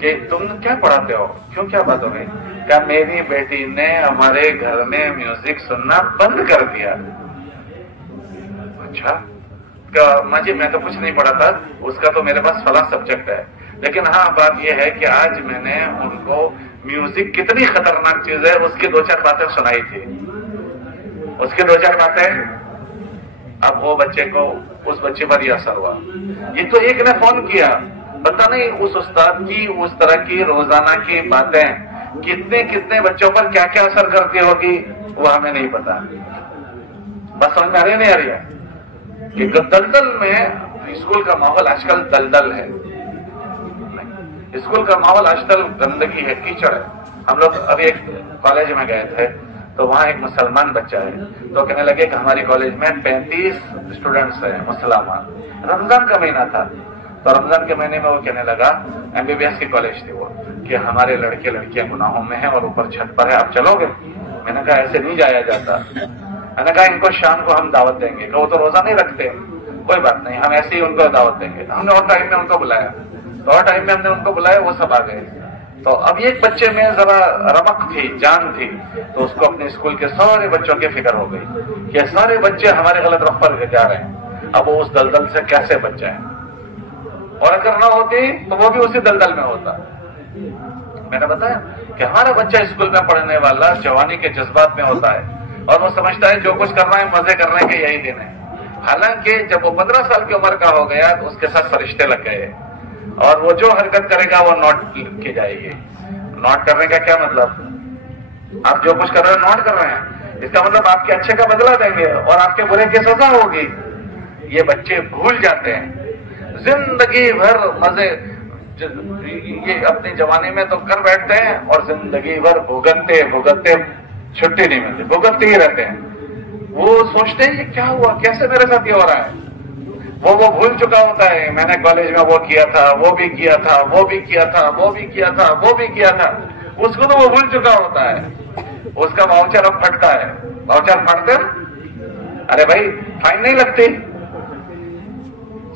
کہ تم کیا پڑھاتے ہو؟ کیوں کیا بات ہو گئی؟ کیا میری بیٹی نے ہمارے گھر میں میوزک سننا بند کر دیا۔ اچھا ماں جی میں تو کچھ نہیں پڑھا تھا، اس کا تو میرے پاس فلاں سبجیکٹ ہے، لیکن ہاں بات یہ ہے کہ آج میں نے ان کو میوزک کتنی خطرناک چیز ہے اس کی 2-4 باتیں سنائی تھی، اس کی 2-4 باتیں۔ اب وہ بچے کو، اس بچے پر یہ اثر ہوا۔ یہ تو ایک نے فون کیا، پتہ نہیں اس استاد کی اس طرح کی روزانہ کی باتیں کتنے بچوں پر کیا کیا اثر کرتی ہوگی وہ ہمیں نہیں پتا۔ بس سمجھ میں آ رہی نہیں آ رہی ہے کہ دلدل میں اسکول کا ماحول آج کل دلدل ہے، اسکول کا ماحول آج کل گندگی ہے، کیچڑ ہے۔ ہم لوگ ابھی ایک کالج میں گئے تھے تو وہاں ایک مسلمان بچہ ہے، تو کہنے لگے کہ ہماری کالج میں 35 اسٹوڈنٹس ہیں مسلمان۔ رمضان کا مہینہ تھا تو رمضان کے مہینے میں وہ کہنے لگا، MBBS کی کالج تھی وہ، کہ ہمارے لڑکے لڑکیاں گناہوں میں ہیں اور اوپر چھت پر ہے، آپ چلو گے؟ میں نے کہا ایسے نہیں جایا جاتا۔ میں نے کہا ان کو شام کو ہم دعوت دیں گے، کہ وہ تو روزہ نہیں رکھتے، کوئی بات نہیں ہم ایسے ہی ان کو دعوت دیں گے۔ ہم نے اور ٹائم میں ان کو بلایا، تو اور ٹائم میں ہم نے ان کو بلایا، وہ سب آ گئے۔ تو اب ایک بچے میں ذرا رمق تھی، جان تھی، تو اس کو اپنے اسکول کے سارے بچوں کی فکر ہو گئی کہ سارے بچے ہمارے غلط رخ پر جا رہے ہیں، اب وہ اس دلدل سے کیسے بچ جائیں، اور اگر نہ ہوتی تو وہ بھی اسی دلدل میں ہوتا۔ میں نے بتایا کہ ہمارا بچہ اسکول میں پڑھنے والا جوانی کے جذبات میں ہوتا ہے اور وہ سمجھتا ہے جو کچھ کر رہا ہے مزے کرنے کے یہی دن ہے، حالانکہ جب وہ 15 سال کی عمر کا ہو گیا تو اس کے ساتھ فرشتے لگ گئے اور وہ جو حرکت کرے گا وہ نوٹ کی جائے گی۔ نوٹ کرنے کا کیا مطلب؟ آپ جو کچھ کر رہے ہیں نوٹ کر رہے ہیں، اس کا مطلب آپ کے اچھے کا بدلہ دیں گے اور آپ کے برے کی سزا ہوگی۔ یہ بچے بھول جاتے ہیں زندگی بھر مزے، یہ اپنی جوانی میں تو کر بیٹھتے ہیں اور زندگی بھر بھگتتے چھٹی نہیں ملتی، بھگتتے ہی رہتے ہیں۔ وہ سوچتے ہیں یہ کیا ہوا، کیسے میرے ساتھ یہ ہو رہا ہے۔ وہ بھول چکا ہوتا ہے میں نے کالج میں وہ کیا تھا، وہ بھی کیا تھا، وہ بھی کیا تھا، وہ بھی کیا تھا، وہ بھی کیا تھا، اس کو تو وہ بھول چکا ہوتا ہے۔ اس کا واؤچر اب پھٹتا ہے، واؤچر پھٹتے ارے بھائی فائن نہیں لگتی،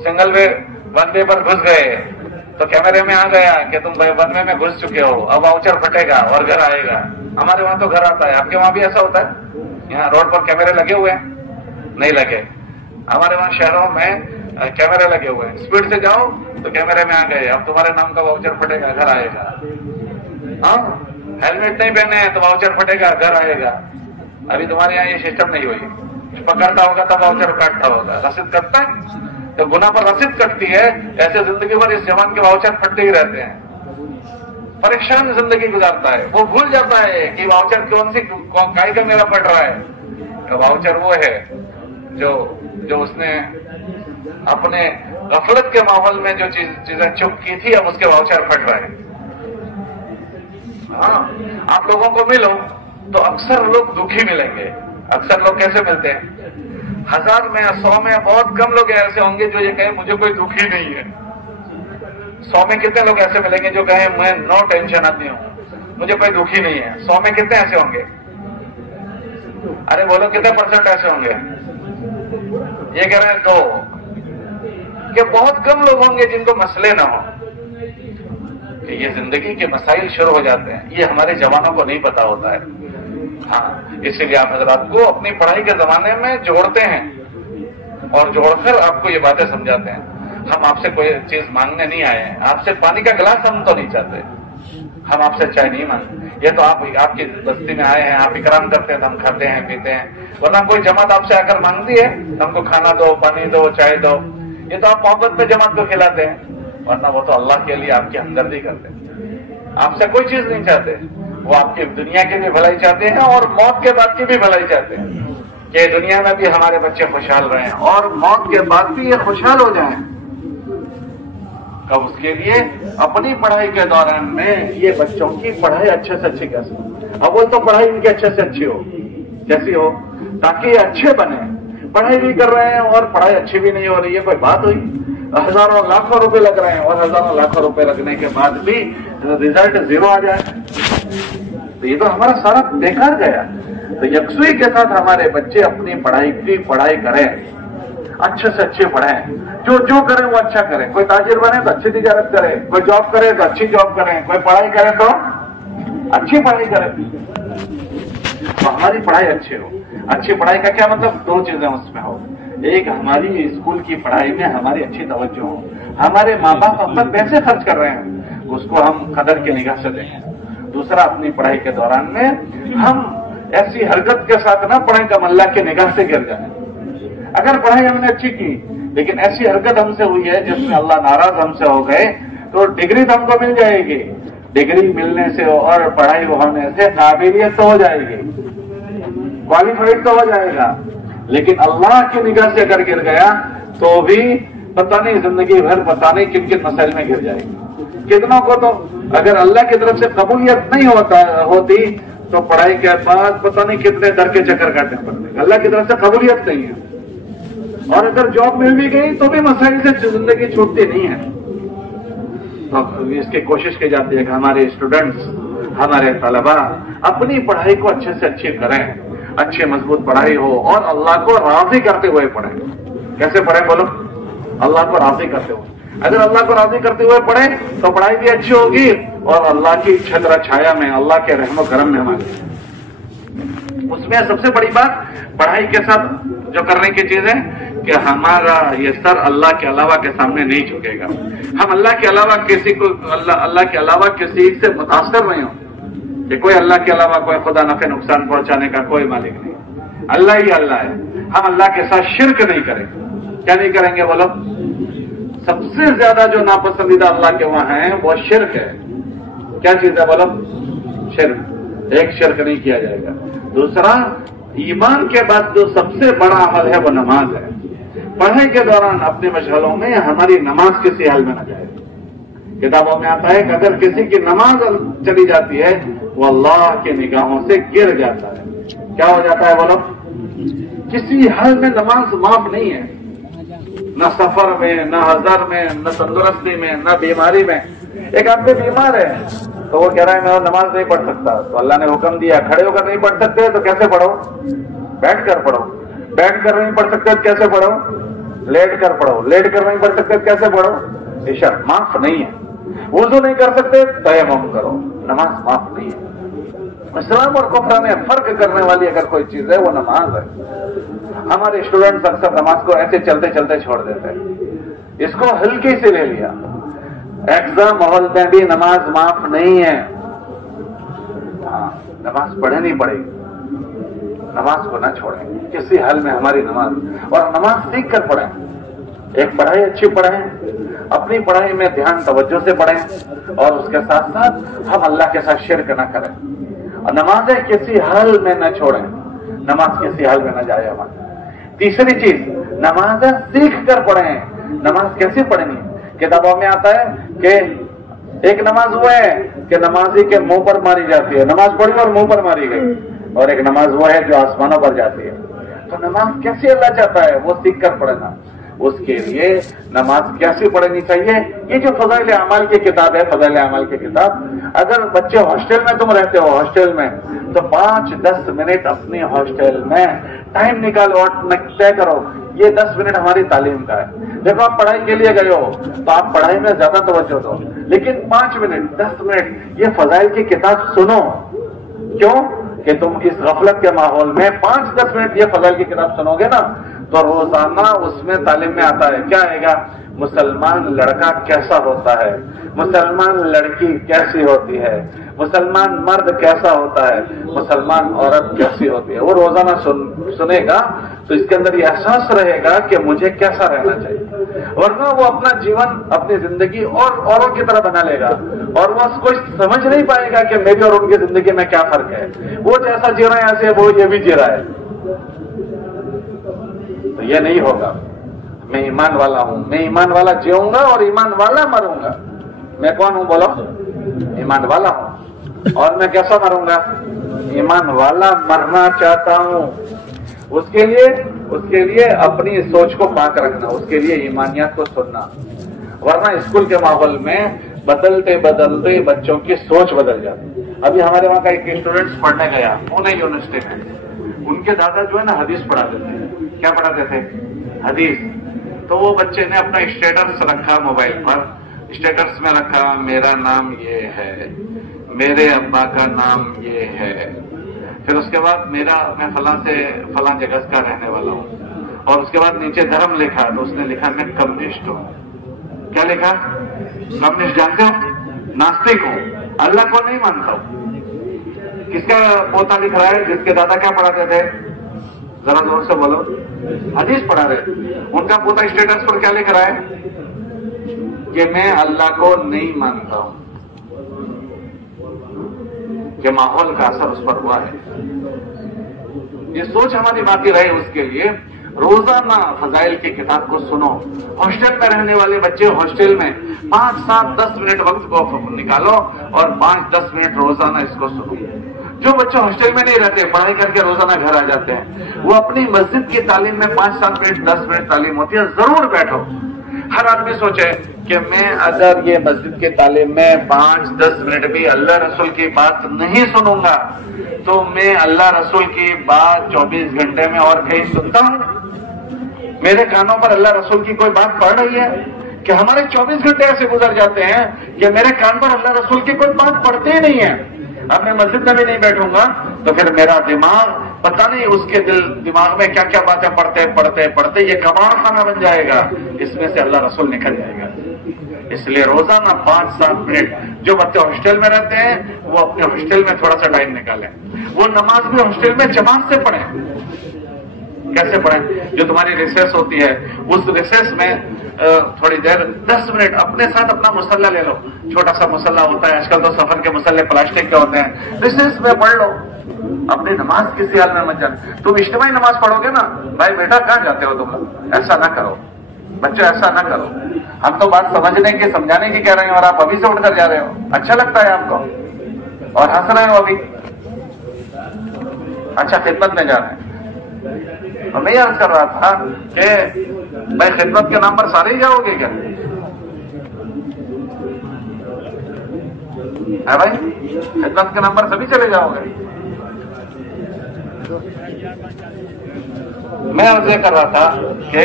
سنگل وے 1 وے پر گھس گئے تو کیمرے میں آ گیا کہ تم 1 وے میں گھس چکے ہو، اب واؤچر پھٹے گا اور گھر آئے گا۔ ہمارے وہاں تو گھر آتا ہے، آپ کے وہاں بھی ایسا ہوتا ہے؟ یہاں روڈ پر کیمرے لگے ہوئے ہیں؟ نہیں لگے، ہمارے وہاں شہروں میں کیمرے لگے ہوئے ہیں، اسپیڈ سے جاؤ تو کیمرے میں آ گئے، اب تمہارے نام کا واؤچر پھٹے گا، گھر آئے گا۔ ہاں ہیلمٹ نہیں پہنے ہیں تو واؤچر پھٹے گا، گھر آئے گا۔ ابھی تمہارے یہاں یہ سسٹم نہیں ہوئی، پکڑتا ہوگا تب واؤچر کاٹتا ہوگا، رسید کٹتا ہے تو گناہ پر رسید کٹتی ہے، ایسے زندگی بھر اس جوان کے واؤچر پھٹتے ہی رہتے ہیں، پریشان زندگی گزارتا ہے۔ وہ بھول جاتا ہے کہ واؤچر کون سی کائی کا میرا پھٹ رہا ہے۔ واؤچر وہ ہے جو اس نے اپنے غفلت کے ماحول میں جو چیزیں چپ کی تھی، اب اس کے واؤچر پھٹ رہے ہیں۔ ہاں آپ لوگوں کو ملو تو اکثر لوگ دکھی ملیں گے۔ اکثر لوگ کیسے ملتے ہیں؟ 1000 میں 100 میں بہت کم لوگ ایسے ہوں گے جو یہ کہیں مجھے کوئی دکھی نہیں ہے۔ 100 میں کتنے لوگ ایسے ملیں گے جو کہیں میں نو ٹینشن آتی ہوں، مجھے کوئی دکھی نہیں ہے؟ 100 میں کتنے ایسے ہوں گے؟ ارے بولو کتنے % ایسے ہوں گے؟ یہ کہہ رہے ہیں 2 کہ بہت کم لوگ ہوں گے جن کو مسئلے نہ ہوں، کہ یہ زندگی کے مسائل شروع ہو جاتے ہیں، یہ ہمارے جوانوں کو نہیں پتا ہوتا ہے۔ ہاں اسی لیے آپ حضرات کو اپنی پڑھائی کے زمانے میں جوڑتے ہیں اور جوڑ کر آپ کو یہ باتیں سمجھاتے ہیں۔ ہم آپ سے کوئی چیز مانگنے نہیں آئے ہیں، آپ سے پانی کا گلاس ہم تو نہیں چاہتے، ہم آپ سے چائے نہیں مانگتے، یہ تو آپ کی بستی میں آئے ہیں، آپ اکرام کرتے ہیں تو ہم کھاتے ہیں پیتے ہیں، ورنہ کوئی جماعت آپ سے آ کر مانگتی ہے ہم کو کھانا دو، پانی دو، چائے دو، یہ تو آپ محبت میں جماعت کو کھلاتے ہیں، ورنہ وہ تو اللہ کے لیے آپ کی ہمدردی کرتے ہیں، آپ سے کوئی چیز نہیں چاہتے۔ وہ آپ کی دنیا کی بھی بھلائی چاہتے ہیں اور موت کے بعد کی بھی بھلائی چاہتے ہیں، کہ دنیا میں بھی ہمارے بچے خوشحال رہیں اور موت کے بعد بھی یہ خوشحال ہو جائیں۔ اب اس کے لیے اپنی پڑھائی کے دوران میں یہ بچوں کی پڑھائی اچھے سے اچھی کیسے، اب وہ تو پڑھائی ان کی اچھے سے اچھی ہو، جیسی ہو، تاکہ یہ اچھے بنے۔ پڑھائی بھی کر رہے ہیں اور پڑھائی اچھی بھی نہیں ہو رہی ہے، کوئی بات ہوئی؟ ہزاروں لاکھوں روپے لگ رہے ہیں اور ہزاروں لاکھوں روپے لگنے کے بعد بھی رزلٹ 0 آ جائے تو یہ تو ہمارا سارا بیکار گیا۔ تو یکسوئی کے ساتھ ہمارے بچے اپنی پڑھائی کریں۔ اچھے سے اچھے پڑھیں، جو کریں وہ اچھا کریں، کوئی تاجر بنے تو اچھی تجارت کرے، کوئی جاب کرے تو اچھی جاب کریں، کوئی پڑھائی کرے تو اچھی پڑھائی کرے، تو ہماری پڑھائی اچھی ہو۔ اچھی پڑھائی کا کیا مطلب؟ دو چیزیں اس میں ہو، ایک ہماری اسکول کی پڑھائی میں ہماری اچھی توجہ ہو، ہمارے ماں باپ اپنا پیسے خرچ کر رہے ہیں اس کو ہم قدر کی نگاہ سے دیں۔ دوسرا، اپنی پڑھائی کے دوران میں ہم ایسی حرکت کے ساتھ نہ پڑھیں کہ ہم اللہ کی نگاہ سے گر جائیں۔ اگر پڑھائی ہم نے اچھی کی لیکن ایسی حرکت ہم سے ہوئی ہے جس میں اللہ ناراض ہم سے ہو گئے تو ڈگری تو ہم کو مل جائے گی، ڈگری ملنے سے اور پڑھائی ہونے سے قابلیت تو ہو جائے گی، کوالیفائڈ تو ہو جائے گا، لیکن اللہ کی نگاہ سے اگر گر گیا تو بھی پتہ نہیں زندگی بھر پتہ نہیں کن کن مسائل میں گر جائے گی۔ کتنوں کو تو اگر اللہ کی طرف سے قبولیت نہیں ہوتی تو پڑھائی کے بعد پتہ نہیں کتنے در کے چکر کاٹنے پڑتے، اللہ کی طرف سے قبولیت نہیں ہے، اور اگر جاب مل بھی گئی تو بھی مسائل سے زندگی چھوٹتی نہیں ہے۔ تو اس کی کوشش کی جاتی ہے کہ ہمارے اسٹوڈنٹس، ہمارے طلباء اپنی پڑھائی کو اچھے سے اچھی کریں، اچھی مضبوط پڑھائی ہو اور اللہ کو راضی کرتے ہوئے پڑھیں۔ کیسے پڑھیں بولو؟ اللہ کو راضی کرتے ہوئے۔ اگر اللہ کو راضی کرتے ہوئے پڑھیں تو پڑھائی بھی اچھی ہوگی اور اللہ کی چھتر چھایا میں، اللہ کے رحم و کرم میں ہمارے۔ اس میں سب سے بڑی بات پڑھائی کے ساتھ جو کرنے کی چیز ہے کہ ہمارا یہ سر اللہ کے علاوہ کے سامنے نہیں جھکے گا، ہم اللہ کے علاوہ کسی سے متاثر نہیں ہوں کہ کوئی اللہ کے علاوہ کوئی خدا نفع نقصان پہنچانے کا کوئی مالک نہیں، اللہ ہی اللہ ہے۔ ہم اللہ کے ساتھ شرک نہیں کریں گے۔ کیا نہیں کریں گے بولو؟ سب سے زیادہ جو ناپسندیدہ اللہ کے وہاں ہے وہ شرک ہے۔ کیا چیز ہے بولو؟ شرک۔ ایک شرک نہیں کیا جائے گا۔ دوسرا، ایمان کے بعد جو سب سے بڑا عمل ہے وہ نماز ہے۔ پڑھائی کے دوران اپنے مشغلوں میں ہماری نماز کسی حال میں نہ جائے۔ کتابوں میں آتا ہے کہ اگر کسی کی نماز چلی جاتی ہے وہ اللہ کی نگاہوں سے گر جاتا ہے۔ کیا ہو جاتا ہے بولو؟ کسی حال میں نماز معاف نہیں ہے، نہ سفر میں، نہ حضر میں، نہ تندرستی میں، نہ بیماری میں۔ ایک آدمی بیمار ہے تو وہ کہہ رہا ہے میں نماز نہیں پڑھ سکتا، تو اللہ نے حکم دیا کھڑے ہو کر نہیں پڑھ سکتے تو کیسے پڑھو؟ بیٹھ کر پڑھو۔ بیٹھ کر نہیں پڑھ سکتے تو کیسے پڑھو؟ لیٹ کر پڑھو۔ لیٹ کر نہیں پڑھ سکتے تو کیسے پڑھو؟ عشاء معاف نہیں ہے۔ وضو نہیں کر سکتے تیمم کرو، نماز معاف نہیں ہے۔ اسلام اور کفر میں فرق کرنے والی اگر کوئی چیز ہے وہ نماز ہے۔ ہمارے اسٹوڈنٹس اکثر نماز کو ایسے چلتے چلتے چھوڑ دیتے ہیں، اس کو ہلکی سے لے لیا۔ ایگزام ہال میں بھی نماز معاف نہیں ہے۔ ہاں، نماز پڑھنی پڑے گی، نماز کو نہ چھوڑیں کسی حال میں ہماری نماز، اور نماز سیکھ کر پڑھیں۔ ایک پڑھائی اچھی پڑھیں، اپنی پڑھائی میں دھیان توجہ سے پڑھیں، اور اس کے ساتھ ساتھ ہم اللہ کے ساتھ شرک نہ کریں، اور نمازیں کسی حال میں نہ چھوڑیں، نماز کسی حال میں نہ جائے ہماری۔ تیسری چیز، نمازیں سیکھ کر پڑھیں۔ نماز کیسے پڑھنی؟ کتابوں میں آتا ہے کہ ایک نماز وہ ہے کہ نمازی کے منہ پر ماری جاتی ہے، نماز پڑھی اور منہ پر ماری گئی، اور ایک نماز وہ ہے جو آسمانوں پر جاتی ہے۔ تو نماز کیسے اللہ چاہتا ہے وہ سیکھ کر پڑھنا۔ اس کے لیے نماز کیسے پڑھنی چاہیے؟ یہ جو فضائل اعمال کی کتاب ہے، فضائل اعمال کی کتاب، اگر بچے ہاسٹل میں تم رہتے ہو، ہاسٹل میں، تو 5-10 منٹ اپنے ہاسٹل میں ٹائم نکالو اور طے کرو یہ 10 منٹ ہماری تعلیم کا ہے۔ دیکھو آپ پڑھائی کے لیے گئے ہو تو آپ پڑھائی میں زیادہ توجہ دو، لیکن 5 منٹ 10 منٹ یہ فضائل کی کتاب سنو۔ کیوں کہ تم اس غفلت کے ماحول میں 5-10 منٹ یہ فضائل کی کتاب سنو گے نا تو روزانہ اس میں تعلیم میں آتا ہے، کیا آئے گا؟ مسلمان لڑکا کیسا ہوتا ہے، مسلمان لڑکی کیسی ہوتی ہے، مسلمان مرد کیسا ہوتا ہے، مسلمان عورت کیسی ہوتی ہے۔ وہ روزانہ سنے گا تو اس کے اندر یہ احساس رہے گا کہ مجھے کیسا رہنا چاہیے، ورنہ وہ اپنا جیون، اپنی زندگی اور اوروں کی طرح بنا لے گا، اور وہ کوئی سمجھ نہیں پائے گا کہ میری اور ان کی زندگی میں کیا فرق ہے۔ وہ جیسا جی رہا ہے ایسے وہ یہ بھی جی رہا ہے، تو یہ نہیں ہوگا۔ میں ایمان والا ہوں، میں ایمان والا جیوں گا اور ایمان والا مروں گا۔ میں کون ہوں بولو؟ ایمان والا ہوں، اور میں کیسا مروں گا؟ ایمان والا مرنا چاہتا ہوں۔ اس کے لیے اپنی سوچ کو پاک رکھنا، اس کے لیے ایمانیات کو سننا، ورنہ اسکول کے ماحول میں بدلتے بدلتے بچوں کی سوچ بدل جاتی۔ ابھی ہمارے وہاں کا ایک اسٹوڈنٹ پڑھنے گیا پونے یونیورسٹی میں، ان کے دادا جو ہے نا حدیث پڑھاتے تھے۔ کیا پڑھاتے تھے؟ حدیث. تو وہ بچے نے اپنا اسٹیٹس رکھا موبائل پر. اسٹیٹس میں رکھا میرا نام یہ ہے, میرے ابا کا نام یہ ہے, پھر اس کے بعد میں فلاں سے فلاں جگہ کا رہنے والا ہوں, اور اس کے بعد نیچے دھرم لکھا. تو اس نے لکھا میں کمیونسٹ ہوں. کیا لکھا؟ کمیونسٹ. جانتے ہو ناستک ہوں, اللہ کو نہیں مانتا ہوں. کس کا پوتا لکھ رہا ہے؟ جس کے دادا کیا پڑھاتے تھے؟ ذرا زور سے بولو. حدیث پڑھا رہے. ان کا پوتا اسٹیٹس پر کیا لکھ رہا ہے کہ میں اللہ کو نہیں مانتا ہوں. کہ ماحول کا اثر اس پر ہوا ہے. یہ سوچ ہماری باقی رہے. اس کے لیے روزانہ فضائل کی کتاب کو سنو. ہاسٹل میں رہنے والے بچے ہاسٹل میں 5, 7, 10 منٹ وقت کو نکالو اور 5-10 منٹ روزانہ اس کو سنو. جو بچے ہاسٹل میں نہیں رہتے, پڑھائی کر کے روزانہ گھر آ جاتے ہیں, وہ اپنی مسجد کی تعلیم میں 5-7 منٹ 10 منٹ تعلیم ہوتی ہے, ضرور بیٹھو. ہر آدمی سوچے کہ میں اگر یہ مسجد کی تعلیم میں 5-10 منٹ بھی اللہ رسول کی بات نہیں سنوں گا تو میں اللہ رسول کی بات 24 گھنٹے میں اور کہیں سنتا ہوں. میرے کانوں پر اللہ رسول کی کوئی بات پڑ رہی ہے کہ ہمارے 24 گھنٹے ایسے گزر جاتے ہیں کہ میرے کان پر اللہ رسول کی کوئی بات پڑتی ہی نہیں ہے. اب میں مسجد میں بھی نہیں بیٹھوں گا تو پھر میرا دماغ پتہ نہیں اس کے دماغ میں کیا کیا باتیں پڑھتے یہ کباڑ خانہ بن جائے گا. اس میں سے اللہ رسول نکل جائے گا. اس لیے روزانہ 5-7 منٹ جو بچے ہاسٹل میں رہتے ہیں وہ اپنے ہاسٹل میں تھوڑا سا ٹائم نکالیں. وہ نماز بھی ہاسٹل میں جماعت سے پڑھیں. کیسے پڑھیں؟ جو تمہاری ریسیس ہوتی ہے اس ریسیس میں تھوڑی دیر 10 منٹ اپنے ساتھ اپنا مصلی لے لو. چھوٹا سا مصلی ہوتا ہے, آج کل تو سفر کے مصلی پلاسٹک کے ہوتے ہیں. ریسیس میں پڑھ لو. اپنی نماز کسی حال میں مت جان. تم اجتماعی نماز پڑھو گے نا, بھائی بیٹا کہاں جاتے ہو تم لوگ؟ ایسا نہ کرو بچے, ایسا نہ کرو. ہم تو بات سمجھنے کی سمجھانے کی کہہ رہے ہیں اور آپ ابھی سے اٹھ کر جا رہے ہو. اچھا لگتا ہے آپ کو اور ہنس رہے ہو ابھی. اچھا خدمت میں جا رہے ہیں. اور میں یہ عرض کر رہا تھا کہ بھائی خدمت کے نام پر سارے ہی جاؤ گے کیا؟ ہے بھائی, خدمت کے نام پر سبھی چلے جاؤ گے؟ میں عرض یہ کر رہا تھا کہ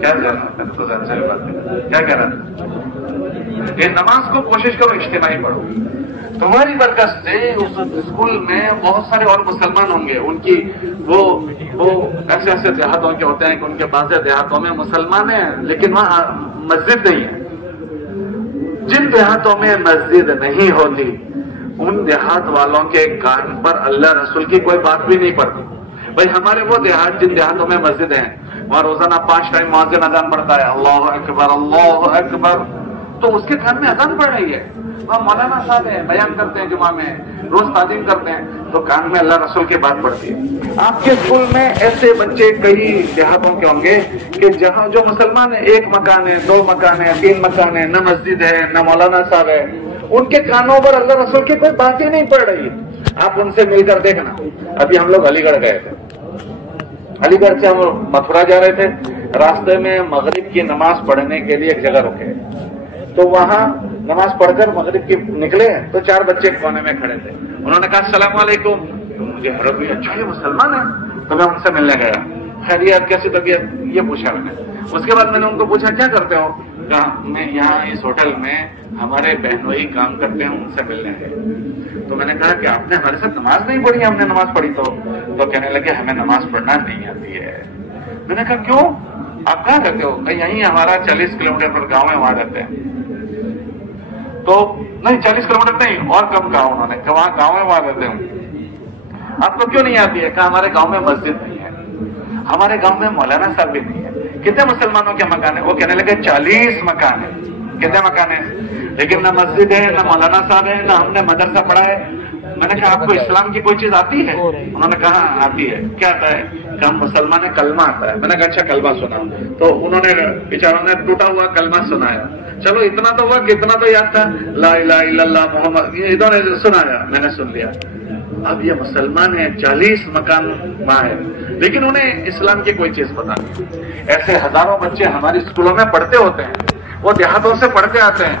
کیا کہہ رہا تھا کہ نماز کو کوشش کرو اجتماعی پڑھو. تمہاری برکت سے اس اسکول میں بہت سارے اور مسلمان ہوں گے. ان کی وہ ایسے دیہاتوں کے ہوتے ہیں کہ ان کے بعض دیہاتوں میں مسلمان ہیں لیکن وہاں مسجد نہیں ہے. جن دیہاتوں میں مسجد نہیں ہوتی ان دیہات والوں کے کان پر اللہ رسول کی کوئی بات بھی نہیں پڑتی. بھائی ہمارے وہ دیہات جن دیہاتوں میں مسجد ہیں وہاں روزانہ 5 ٹائم مؤذن اذان پڑھتا ہے, اللہ اکبر اللہ اکبر, تو اس کے کان میں اذان پڑھ رہی ہے. وہاں مولانا صاحب ہیں, بیان کرتے ہیں جمعہ میں, روز تعلیم کرتے ہیں, تو کان میں اللہ رسول کی بات پڑتی ہے. آپ کے اسکول میں ایسے بچے کئی دیہاتوں کے ہوں گے کہ جہاں جو مسلمان ہیں 1 مکان ہے, 2 مکان ہے, 3 مکان ہے, نہ مسجد ہے نہ مولانا صاحب ہے. ان کے کانوں پر اللہ رسول کی کوئی بات ہی نہیں پڑ رہی. آپ ان سے مل کر دیکھنا. ابھی ہم لوگ علی گڑھ گئے تھے. علی گڑھ سے ہم متھرا جا رہے تھے. راستے میں مغرب کی نماز پڑھنے کے لیے ایک جگہ رکے, تو وہاں نماز پڑھ کر مغرب کی نکلے تو 4 بچے کونے میں کھڑے تھے. انہوں نے کہا السلام علیکم. مجھے حیرت ہوئی, اچھا یہ مسلمان ہے. تو میں ان سے ملنے گیا. خیریت, کیسی طبیعت, یہ پوچھا میں نے. اس کے بعد میں نے ان کو پوچھا کیا کرتے ہو؟ کہا میں یہاں اس ہوٹل میں ہمارے بہنوئی کام کرتے ہیں, ان سے ملنے گئے. تو میں نے کہا کہ آپ نے ہمارے ساتھ نماز نہیں پڑھی؟ ہم نے نماز پڑھی. تو کہنے لگے ہمیں نماز پڑھنا نہیں آتی ہے. میں نے کہا کیوں, آپ کہاں رہتے ہو؟ کہ یہیں ہمارا 40 کلومیٹر پر گاؤں ہے, وہاں رہتے ہیں. تو نہیں 40 کلومیٹر نہیں اور کم کہا انہوں نے کہ وہاں گاؤں ہے, وہاں رہتے ہوں. آپ کو کیوں نہیں آتی ہے؟ کہا ہمارے گاؤں میں مسجد نہیں ہے, ہمارے گاؤں میں مولانا صاحب بھی نہیں ہے. کتنے مسلمانوں کے مکان ہے؟ وہ کہنے لگے 40 مکان ہے. کتنے مکان ہے؟ لیکن نہ مسجد ہے نہ مولانا صاحب ہے نہ ہم نے مدرسہ پڑھا ہے. میں نے کہا آپ کو اسلام کی کوئی چیز آتی ہے؟ انہوں نے کہا آتی ہے. کیا آتا ہے؟ کہ ہم مسلمان ہیں, کلمہ آتا ہے. میں نے کہا اچھا کلمہ سنا. تو انہوں نے بیچاروں نے ٹوٹا ہوا کلمہ سنایا. چلو اتنا تو ہوا, کتنا تو یاد تھا, لا الہ الا اللہ محمد, انہوں نے سنایا, میں نے سن لیا. اب یہ مسلمان ہیں, 40 مکان وہاں ہے, لیکن انہیں اسلام کی کوئی چیز پتا نہیں. ایسے ہزاروں بچے ہمارے اسکولوں میں پڑھتے ہوتے ہیں, وہ دیہاتوں سے پڑھتے آتے ہیں.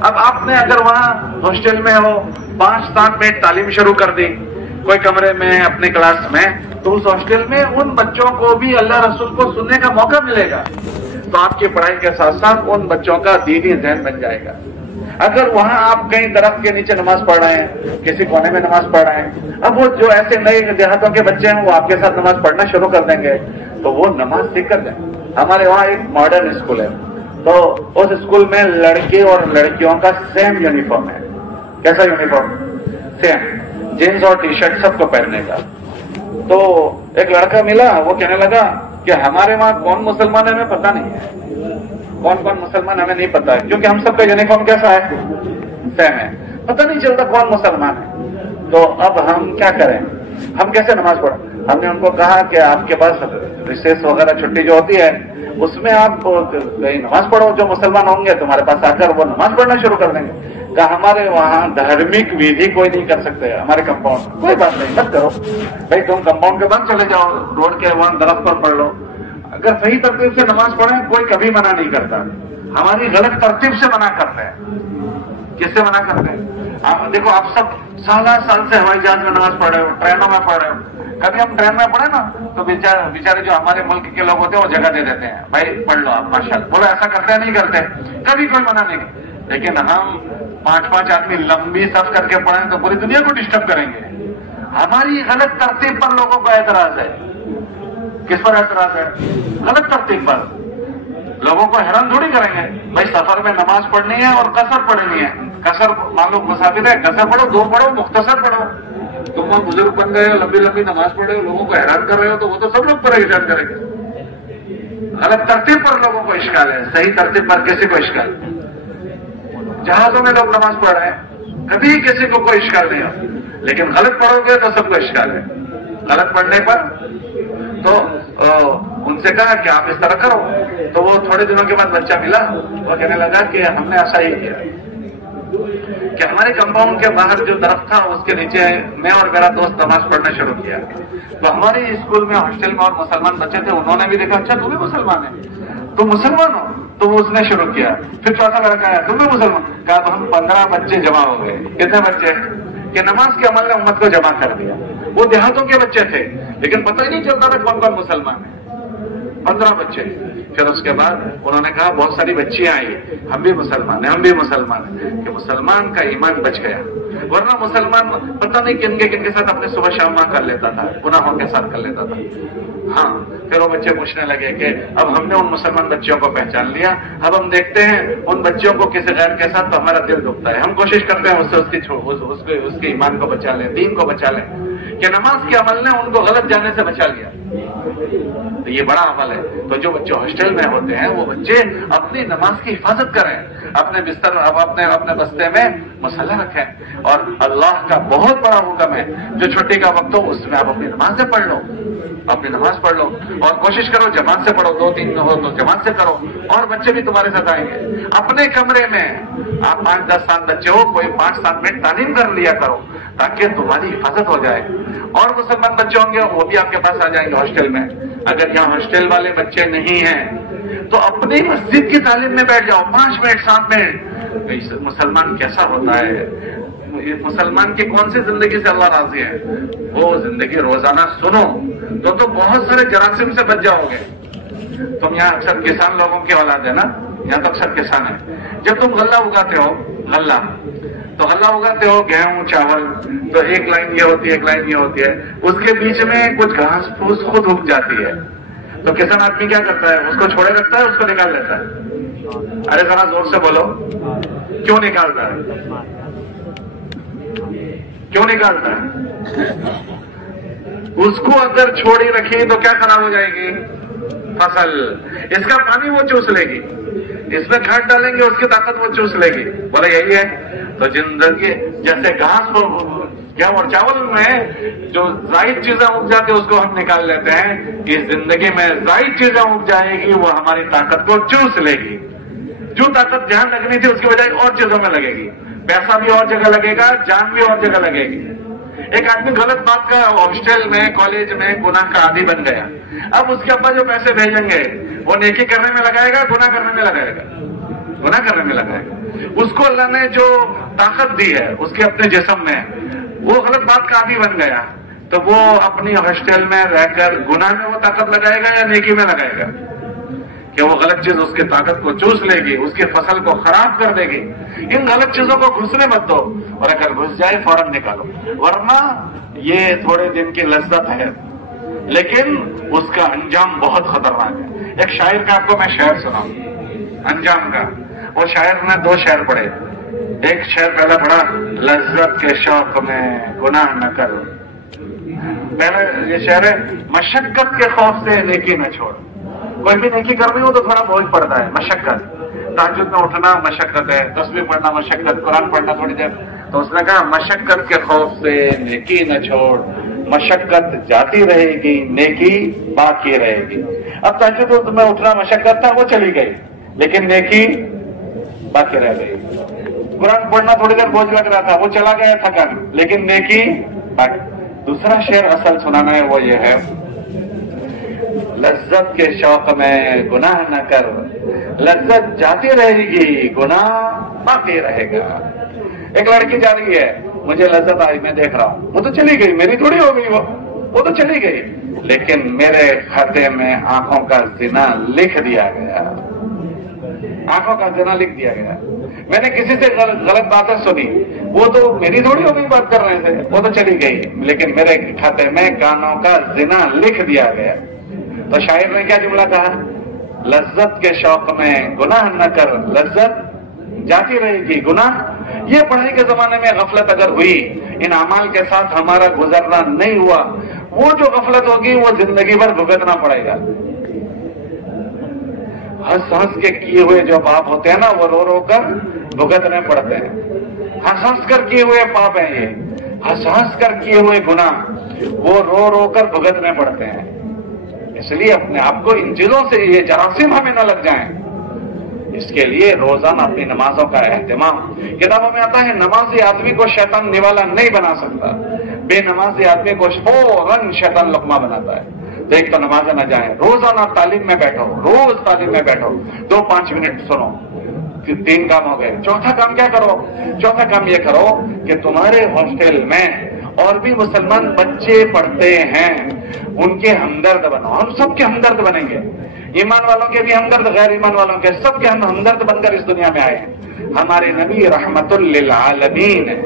اب آپ نے اگر وہاں ہاسٹل میں ہو 5-7 منٹ تعلیم شروع کر دی, کوئی کمرے میں اپنے کلاس میں، تو اس ہاسٹل میں ان بچوں کو بھی اللہ رسول کو سننے کا موقع ملے گا، تو آپ کی پڑھائی کے ساتھ ساتھ ان بچوں کا دینی ذہن بن جائے گا۔ اگر وہاں آپ کہیں درخت کے نیچے نماز پڑھ رہے ہیں، کسی کونے میں نماز پڑھ رہے ہیں، اب وہ جو ایسے نئے دیہاتوں کے بچے ہیں وہ آپ کے ساتھ نماز پڑھنا شروع کر دیں گے، تو وہ نماز سیکھ کر جائیں۔ ہمارے وہاں ایک ماڈرن اسکول ہے، تو اس اسکول میں لڑکے اور لڑکیوں کا سیم یونیفارم ہے۔ کیسا یونیفارم؟ سیم، جینس اور ٹی شرٹ سب کو پہننے کا۔ تو ایک لڑکا ملا، وہ کہنے لگا کہ ہمارے وہاں کون مسلمان ہے ہمیں پتہ نہیں ہے، کون مسلمان ہمیں نہیں پتا ہے، کیونکہ ہم سب کا یونیفارم کیسا ہے؟ سیم ہے، پتہ نہیں چلتا کون مسلمان ہے۔ تو اب ہم کیا کریں، ہم کیسے نماز پڑھیں؟ ہم نے ان کو کہا کہ آپ کے پاس ریسیس وغیرہ چھٹی جو ہوتی ہے اس میں آپ نماز پڑھو، جو مسلمان ہوں گے تمہارے پاس آ کر وہ نماز پڑھنا شروع کر دیں گے۔ کہ ہمارے وہاں دھارمک ودھی کوئی نہیں کر سکتے ہمارے کمپاؤنڈ، کوئی بات نہیں، مت کرو بھائی، تم کمپاؤنڈ کے بعد چلے جاؤ، روڈ کے وہاں درخت پر پڑھ لو۔ اگر صحیح ترتیب سے نماز پڑھیں کوئی کبھی منع نہیں کرتا، ہماری غلط ترتیب سے منع کرتے ہیں۔ کس سے منع کرتے ہیں؟ دیکھو آپ سب سال سے ہوائی جہاز میں نماز پڑھ رہے ہو، ٹرینوں میں پڑھ رہے ہو، کبھی ہم ٹرین میں پڑھے نا تو بیچارے جو ہمارے ملک کے لوگ ہوتے ہیں وہ جگہ دے دیتے ہیں، بھائی پڑھ لو آپ ماشاءاللہ، بولو ایسا کرتے ہیں نہیں کرتے، کبھی کوئی منع نہیں۔ لیکن ہم 5 آدمی لمبی صف کر کے پڑھیں تو پوری دنیا کو ڈسٹرب کریں گے۔ ہماری غلط ترتیب پر لوگوں کا اعتراض ہے۔ کس پر اعتراض ہے؟ غلط ترتیب پر۔ لوگوں کو حیران تھوڑی کریں گے بھائی، سفر میں نماز پڑھنی ہے اور قصر پڑھنی ہے۔ قصر مان لو مسافر ہے، قصر پڑھو، دو پڑھو، مختصر پڑھو۔ تم وہاں بزرگ بن گئے ہو، لمبی نماز پڑھ رہے ہو، لوگوں کو حیران کر رہے ہو، تو وہ تو سب لوگ پریشان کریں گے۔ غلط ترتیب پر لوگوں کو اشکال ہے، صحیح ترتیب پر کسی کو اشکال نہیں۔ جہازوں میں لوگ نماز پڑھ رہے ہیں، کبھی کسی کو کوئی اشکال نہیں ہو، لیکن غلط پڑھو گے تو سب کو اشکال ہے۔ غلط پڑھنے پر تو ان سے کہا کہ آپ اس طرح کرو، تو وہ تھوڑے دنوں کے بعد بچہ ملا، وہ کہنے لگا کہ ہم نے ایسا ہی کیا کہ ہمارے کمپاؤنڈ کے باہر جو درخت تھا اس کے نیچے میں اور میرا دوست نماز پڑھنا شروع کیا۔ تو ہمارے اسکول میں ہاسٹل میں اور مسلمان بچے تھے، انہوں نے بھی دیکھا اچھا تم بھی مسلمان ہے، تم مسلمان ہو، تو اس نے شروع کیا۔ پھر چوتھا لڑکا آیا، تم بھی مسلمان، کہا تو ہم 15 بچے جمع ہو گئے۔ کتنے بچے؟ کہ نماز کے عمل نے امت کو جمع کر دیا۔ وہ دیہاتوں کے بچے تھے لیکن پتہ ہی نہیں چلتا تھا کون کون مسلمان ہے۔ 15 بچے۔ پھر اس کے بعد انہوں نے کہا بہت ساری بچیاں آئی، ہم بھی مسلمان ہیں، ہم بھی مسلمان ہیں، کہ مسلمان کا ایمان بچ گیا، ورنہ مسلمان پتہ نہیں کن کے ساتھ اپنے صبح شام کر لیتا تھا، گناہوں کے ساتھ کر لیتا تھا۔ ہاں، پھر وہ بچے پوچھنے لگے کہ اب ہم نے ان مسلمان بچیوں کو پہچان لیا، اب ہم دیکھتے ہیں ان بچیوں کو کسی غیر کے ساتھ تو ہمارا دل دکھتا ہے، ہم کوشش کرتے ہیں اس کے ایمان کو بچا لیں، دین کو بچا لیں، کہ نماز کے عمل نے ان کو غلط جانے سے بچا لیا۔ تو یہ بڑا عمل ہے۔ تو جو بچے ہاسٹل میں ہوتے ہیں وہ بچے اپنی نماز کی حفاظت کریں، اپنے بستر اپنے بستے میں مسلح رکھیں، اور اللہ کا بہت بڑا حکم ہے جو چھٹی کا وقت ہو اس میں آپ اپنی نماز سے پڑھ لو، اپنی نماز پڑھ لو، اور کوشش کرو جماعت سے پڑھو، 2-3 ہو تو جماعت سے کرو، اور بچے بھی تمہارے ساتھ آئیں گے۔ اپنے کمرے میں آپ 5-10 بچے ہو، کوئی 5-7 منٹ تعلیم کر لیا کرو تاکہ تمہاری حفاظت ہو جائے، اور مسلمان بچے ہوں گے وہ بھی آپ کے پاس آ جائیں گے ہاسٹل میں۔ اگر یہاں ہاسٹل والے بچے نہیں ہیں تو اپنی مسجد کی تعلیم میں بیٹھ جاؤ، 5 منٹ 7 منٹ، مسلمان کیسا ہوتا ہے، مسلمان کی کون سی زندگی سے اللہ راضی ہے، وہ زندگی روزانہ سنو تو بہت سارے جراثیم سے بچ جاؤ گے۔ تم یہاں اکثر کسان لوگوں کی اولاد ہے نا، یہاں تو اکثر کسان ہے، جب تم غلہ اگاتے ہو، غلہ اگاتے ہو، گیہوں چاول، تو ایک لائن یہ ہوتی ہے، ایک لائن یہ ہوتی ہے، اس کے بیچ میں کچھ گھاس پھوس خود اگ جاتی ہے، تو کسان آدمی کیا کرتا ہے، اس کو چھوڑے رکھتا ہے، اس کو نکال لیتا ہے۔ ارے ذرا زور سے بولو، کیوں نکالتا ہے؟ کیوں نکالتا ہے؟ اس کو اگر چھوڑی رکھی تو کیا خراب ہو جائے گی؟ فصل، اس کا پانی وہ چوس لے گی، اس میں کھاد ڈالیں گے اس کی طاقت وہ چوس لے گی، بولے یہی ہے۔ تو زندگی جیسے گھاس گیہوں اور چاول میں جو زائد چیزیں اگ جاتی ہیں اس کو ہم نکال لیتے ہیں، اس زندگی میں زائد چیزیں اگ جائے گی، وہ ہماری طاقت کو چوس لے گی، جو طاقت جہاں لگنی تھی اس کی بجائے اور چیزوں میں لگے گی، پیسہ بھی اور جگہ لگے گا، جان بھی اور جگہ لگے گی۔ ایک آدمی غلط بات کا ہاسٹل میں کالج میں گناہ کا عادی بن گیا، اب اس کے ابا جو پیسے بھیجیں گے وہ نیکی کرنے میں لگائے گا، گناہ کرنے میں لگائے گا، گناہ کرنے میں لگائے گا۔ اس کو اللہ نے جو طاقت دی ہے اس کے اپنے جسم میں، وہ غلط بات کا عادی بن گیا تو وہ اپنی ہاسٹل میں رہ کر گناہ میں وہ طاقت لگائے گا یا نیکی میں لگائے گا؟ کہ وہ غلط چیز اس کی طاقت کو چوس لے گی، اس کی فصل کو خراب کر دے گی۔ ان غلط چیزوں کو گھسنے مت دو، اور اگر گھس جائے فوراً نکالو، ورنہ یہ تھوڑے دن کی لذت ہے لیکن اس کا انجام بہت خطرناک ہے۔ ایک شاعر کا آپ کو میں شعر سناؤں انجام کا۔ وہ شاعر نے 2 شعر پڑھے۔ ایک شعر پہلا پڑھا، لذت کے شوق میں گناہ نہ کر۔ پہلا یہ شعر ہے، مشقت کے خوف سے نیکی نہ چھوڑ۔ کوئی بھی نیکی کرنی ہو تو تھوڑا بوجھ پڑتا ہے، مشقت۔ تہجد میں اٹھنا مشقت ہے، تسبیح پڑھنا مشقت، قرآن پڑھنا تھوڑی دیر۔ تو اس نے کہا مشقت کے خوف سے نیکی نہ چھوڑ، مشقت جاتی رہے گی نیکی باقی رہے گی۔ اب تہجد میں اٹھنا مشقت تھا، وہ چلی گئی لیکن نیکی باقی رہ گئی۔ قرآن پڑھنا تھوڑی دیر بوجھ لگ رہا تھا، وہ چلا گیا تھکن لیکن نیکی باقی۔ دوسرا شعر اصل سنانا ہے، وہ یہ ہے، لذت کے شوق میں گناہ نہ کر، لذت جاتی رہے گی گناہ باقی رہے گا۔ ایک لڑکی جا رہی ہے، مجھے لذت آئی، میں دیکھ رہا ہوں، وہ تو چلی گئی، میری تھوڑی ہو گئی، وہ تو چلی گئی، لیکن میرے کھاتے میں آنکھوں کا زنا لکھ دیا گیا، آنکھوں کا زنا لکھ دیا گیا۔ میں نے کسی سے غلط باتیں سنی، وہ تو میری تھوڑی ہو گئی بات کرنے سے، وہ تو چلی گئی، لیکن میرے کھاتے میں کانوں کا زنا لکھ دیا گیا۔ تو شاعر نے کیا جملہ کہا، لذت کے شوق میں گناہ نہ کر، لذت جاتی رہے گی گناہ۔ یہ پڑھائی کے زمانے میں غفلت اگر ہوئی، ان اعمال کے ساتھ ہمارا گزرنا نہیں ہوا، وہ جو غفلت ہوگی وہ زندگی بھر بھگتنا پڑے گا۔ ہنس ہنس کے کیے ہوئے جو پاپ ہوتے ہیں نا، وہ رو رو کر بھگتنے پڑتے ہیں۔ ہنس ہنس کر کیے ہوئے پاپ ہیں یہ، ہنس ہنس کر کیے ہوئے گناہ، وہ رو رو کر بھگتنے پڑتے ہیں۔ اس لیے اپنے آپ کو ان چیزوں سے یہ جراثیم ہمیں نہ لگ جائیں، اس کے لیے روزانہ اپنی نمازوں کا اہتمام۔ کتابوں میں آتا ہے نمازی آدمی کو شیطان نوالا نہیں بنا سکتا، بے نمازی آدمی کو فوراً شیطان لقمہ بناتا ہے۔ دیکھ تو نمازیں نہ جائیں، روزانہ تعلیم میں بیٹھو، روز تعلیم میں بیٹھو، 2-5 منٹ سنو، 3 کام ہو گئے۔ چوتھا کام کیا کرو؟ چوتھا کام یہ کرو کہ تمہارے ہاسٹل میں اور بھی مسلمان بچے پڑھتے ہیں، ان کے ہمدرد بنو۔ ہم سب کے ہمدرد بنیں گے، ایمان والوں کے بھی ہمدرد، غیر ایمان والوں کے، سب کے ہم ہمدرد بن کر اس دنیا میں آئے ہیں۔ ہمارے نبی رحمت للعالمین ہے،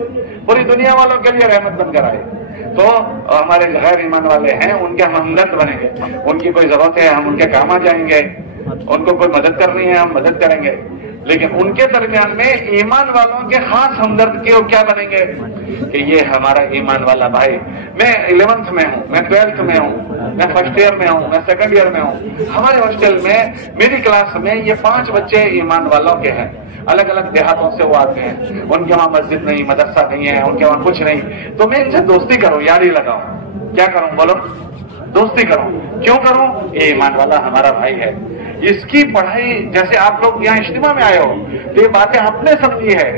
پوری دنیا والوں کے لیے رحمت بن کر آئے، تو ہمارے غیر ایمان والے ہیں، ان کے ہم ہمدرد بنیں گے۔ ان کی کوئی ضرورت ہے ہم ان کے کام آ جائیں گے، ان کو کوئی مدد کرنی ہے ہم مدد کریں گے، لیکن ان کے درمیان میں ایمان والوں کے خاص ہمدرد کے کیا بنیں گے کہ یہ ہمارا ایمان والا بھائی، میں 11th میں ہوں، میں 12th میں ہوں، میں فرسٹ ایئر میں ہوں، میں سیکنڈ ایئر میں ہوں، ہمارے ہاسٹل میں میری کلاس میں یہ 5 بچے ایمان والوں کے ہیں، الگ الگ دیہاتوں سے وہ آتے ہیں، ان کے وہاں مسجد نہیں، مدرسہ نہیں ہے، ان کے وہاں کچھ نہیں، تو میں ان سے دوستی کروں، یاری لگاؤں، کیا کروں بولو؟ دوستی کروں۔ کیوں کروں؟ یہ ایمان والا ہمارا بھائی ہے، اس کی پڑھائی، جیسے آپ لوگ یہاں اجتماع میں آئے ہو تو یہ باتیں آپ نے سمجھی ہے،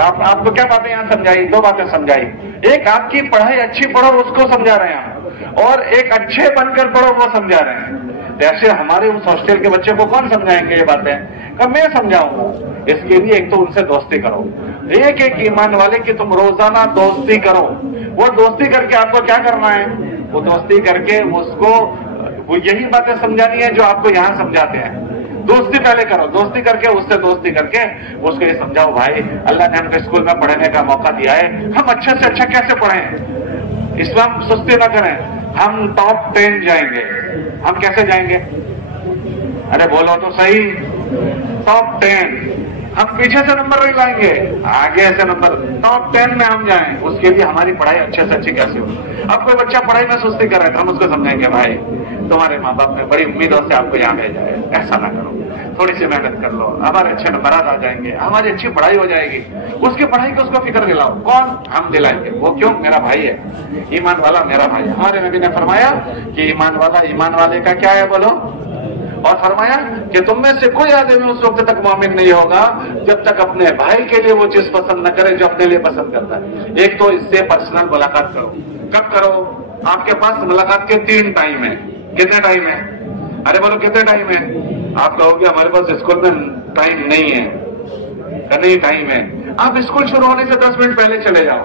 آپ کو کیا باتیں یہاں سمجھائی؟ 2 باتیں سمجھائی، ایک آپ کی پڑھائی اچھی پڑھو اس کو سمجھا رہے ہیں ہم، اور ایک اچھے بن کر پڑھو وہ سمجھا رہے ہیں۔ ایسے ہمارے اس ہاسٹل کے بچے کو کون سمجھائیں گے یہ باتیں؟ کہ میں سمجھاؤں گا۔ اس کے لیے ایک تو ان سے دوستی کرو، ایک ایک ایمان والے کی تم روزانہ دوستی کرو۔ وہ دوستی کر کے آپ کو کیا کرنا ہے؟ وہ دوستی کر کے اس کو وہ یہی باتیں سمجھانی ہے جو آپ کو یہاں سمجھاتے ہیں۔ دوستی پہلے کرو، دوستی کر کے اس سے دوستی کر کے اس کو یہ سمجھاؤ، بھائی اللہ نے ہم کو اسکول میں پڑھنے کا موقع دیا ہے، ہم اچھے سے اچھا کیسے پڑھیں، اسلام سستی نہ کریں، ہم ٹاپ 10 جائیں گے۔ ہم کیسے جائیں گے؟ ارے بولو تو صحیح، ٹاپ 10۔ ہم پیچھے سے نمبر نہیں لائیں گے، آگے سے نمبر، ٹاپ 10 میں ہم جائیں۔ اس کے لیے ہماری پڑھائی اچھے سے اچھی کیسے ہو؟ اب کوئی بچہ پڑھائی میں سستی کر رہا ہے تو ہم اس کو سمجھائیں گے، بھائی تمہارے ماں باپ نے بڑی امیدوں سے آپ کو یہاں بھیجا ہے، ایسا نہ کرو، تھوڑی سی محنت کر لو، ہمارے اچھے نمبرات آ جائیں گے، ہماری اچھی پڑھائی ہو جائے گی۔ اس کی پڑھائی کو اس کو فکر دلاؤ، کون؟ ہم دلائیں گے۔ وہ کیوں؟ میرا بھائی ہے، ایمان والا میرا بھائی ہے۔ ہمارے نبی نے فرمایا کہ ایمان والا ایمان والے کا کیا ہے بولو، اور فرمایا کہ تم میں سے کوئی آدمی اس وقت تک مومن نہیں ہوگا جب تک اپنے بھائی کے لیے وہ چیز پسند نہ کرے جو اپنے لیے پسند کرتا ہے۔ ایک تو اس سے پرسنل ملاقات کرو۔ کب کرو؟ آپ کے پاس ملاقات کے 3 ٹائم ہیں۔ کتنے ٹائم ہیں؟ ارے بولو کتنے ٹائم ہیں؟ آپ کہو گے ہمارے پاس اسکول میں ٹائم نہیں ہے، نہیں ٹائم ہے۔ آپ اسکول شروع ہونے سے 10 منٹ پہلے چلے جاؤ،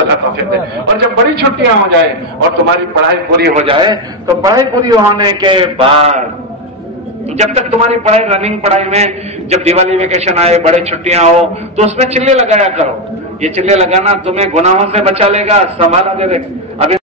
اللہ توفیق دے. اور جب بڑی چھٹیاں ہو جائے اور تمہاری پڑھائی پوری ہو جائے تو پڑھائی پوری ہونے کے بعد جب تک تمہاری پڑھائی رننگ پڑھائی میں جب دیوالی ویکیشن آئے بڑے چھٹیاں ہو تو اس میں چلے لگایا کرو. یہ چلے لگانا تمہیں گناہوں سے بچا لے گا, سنبھالا دے گا. ابھی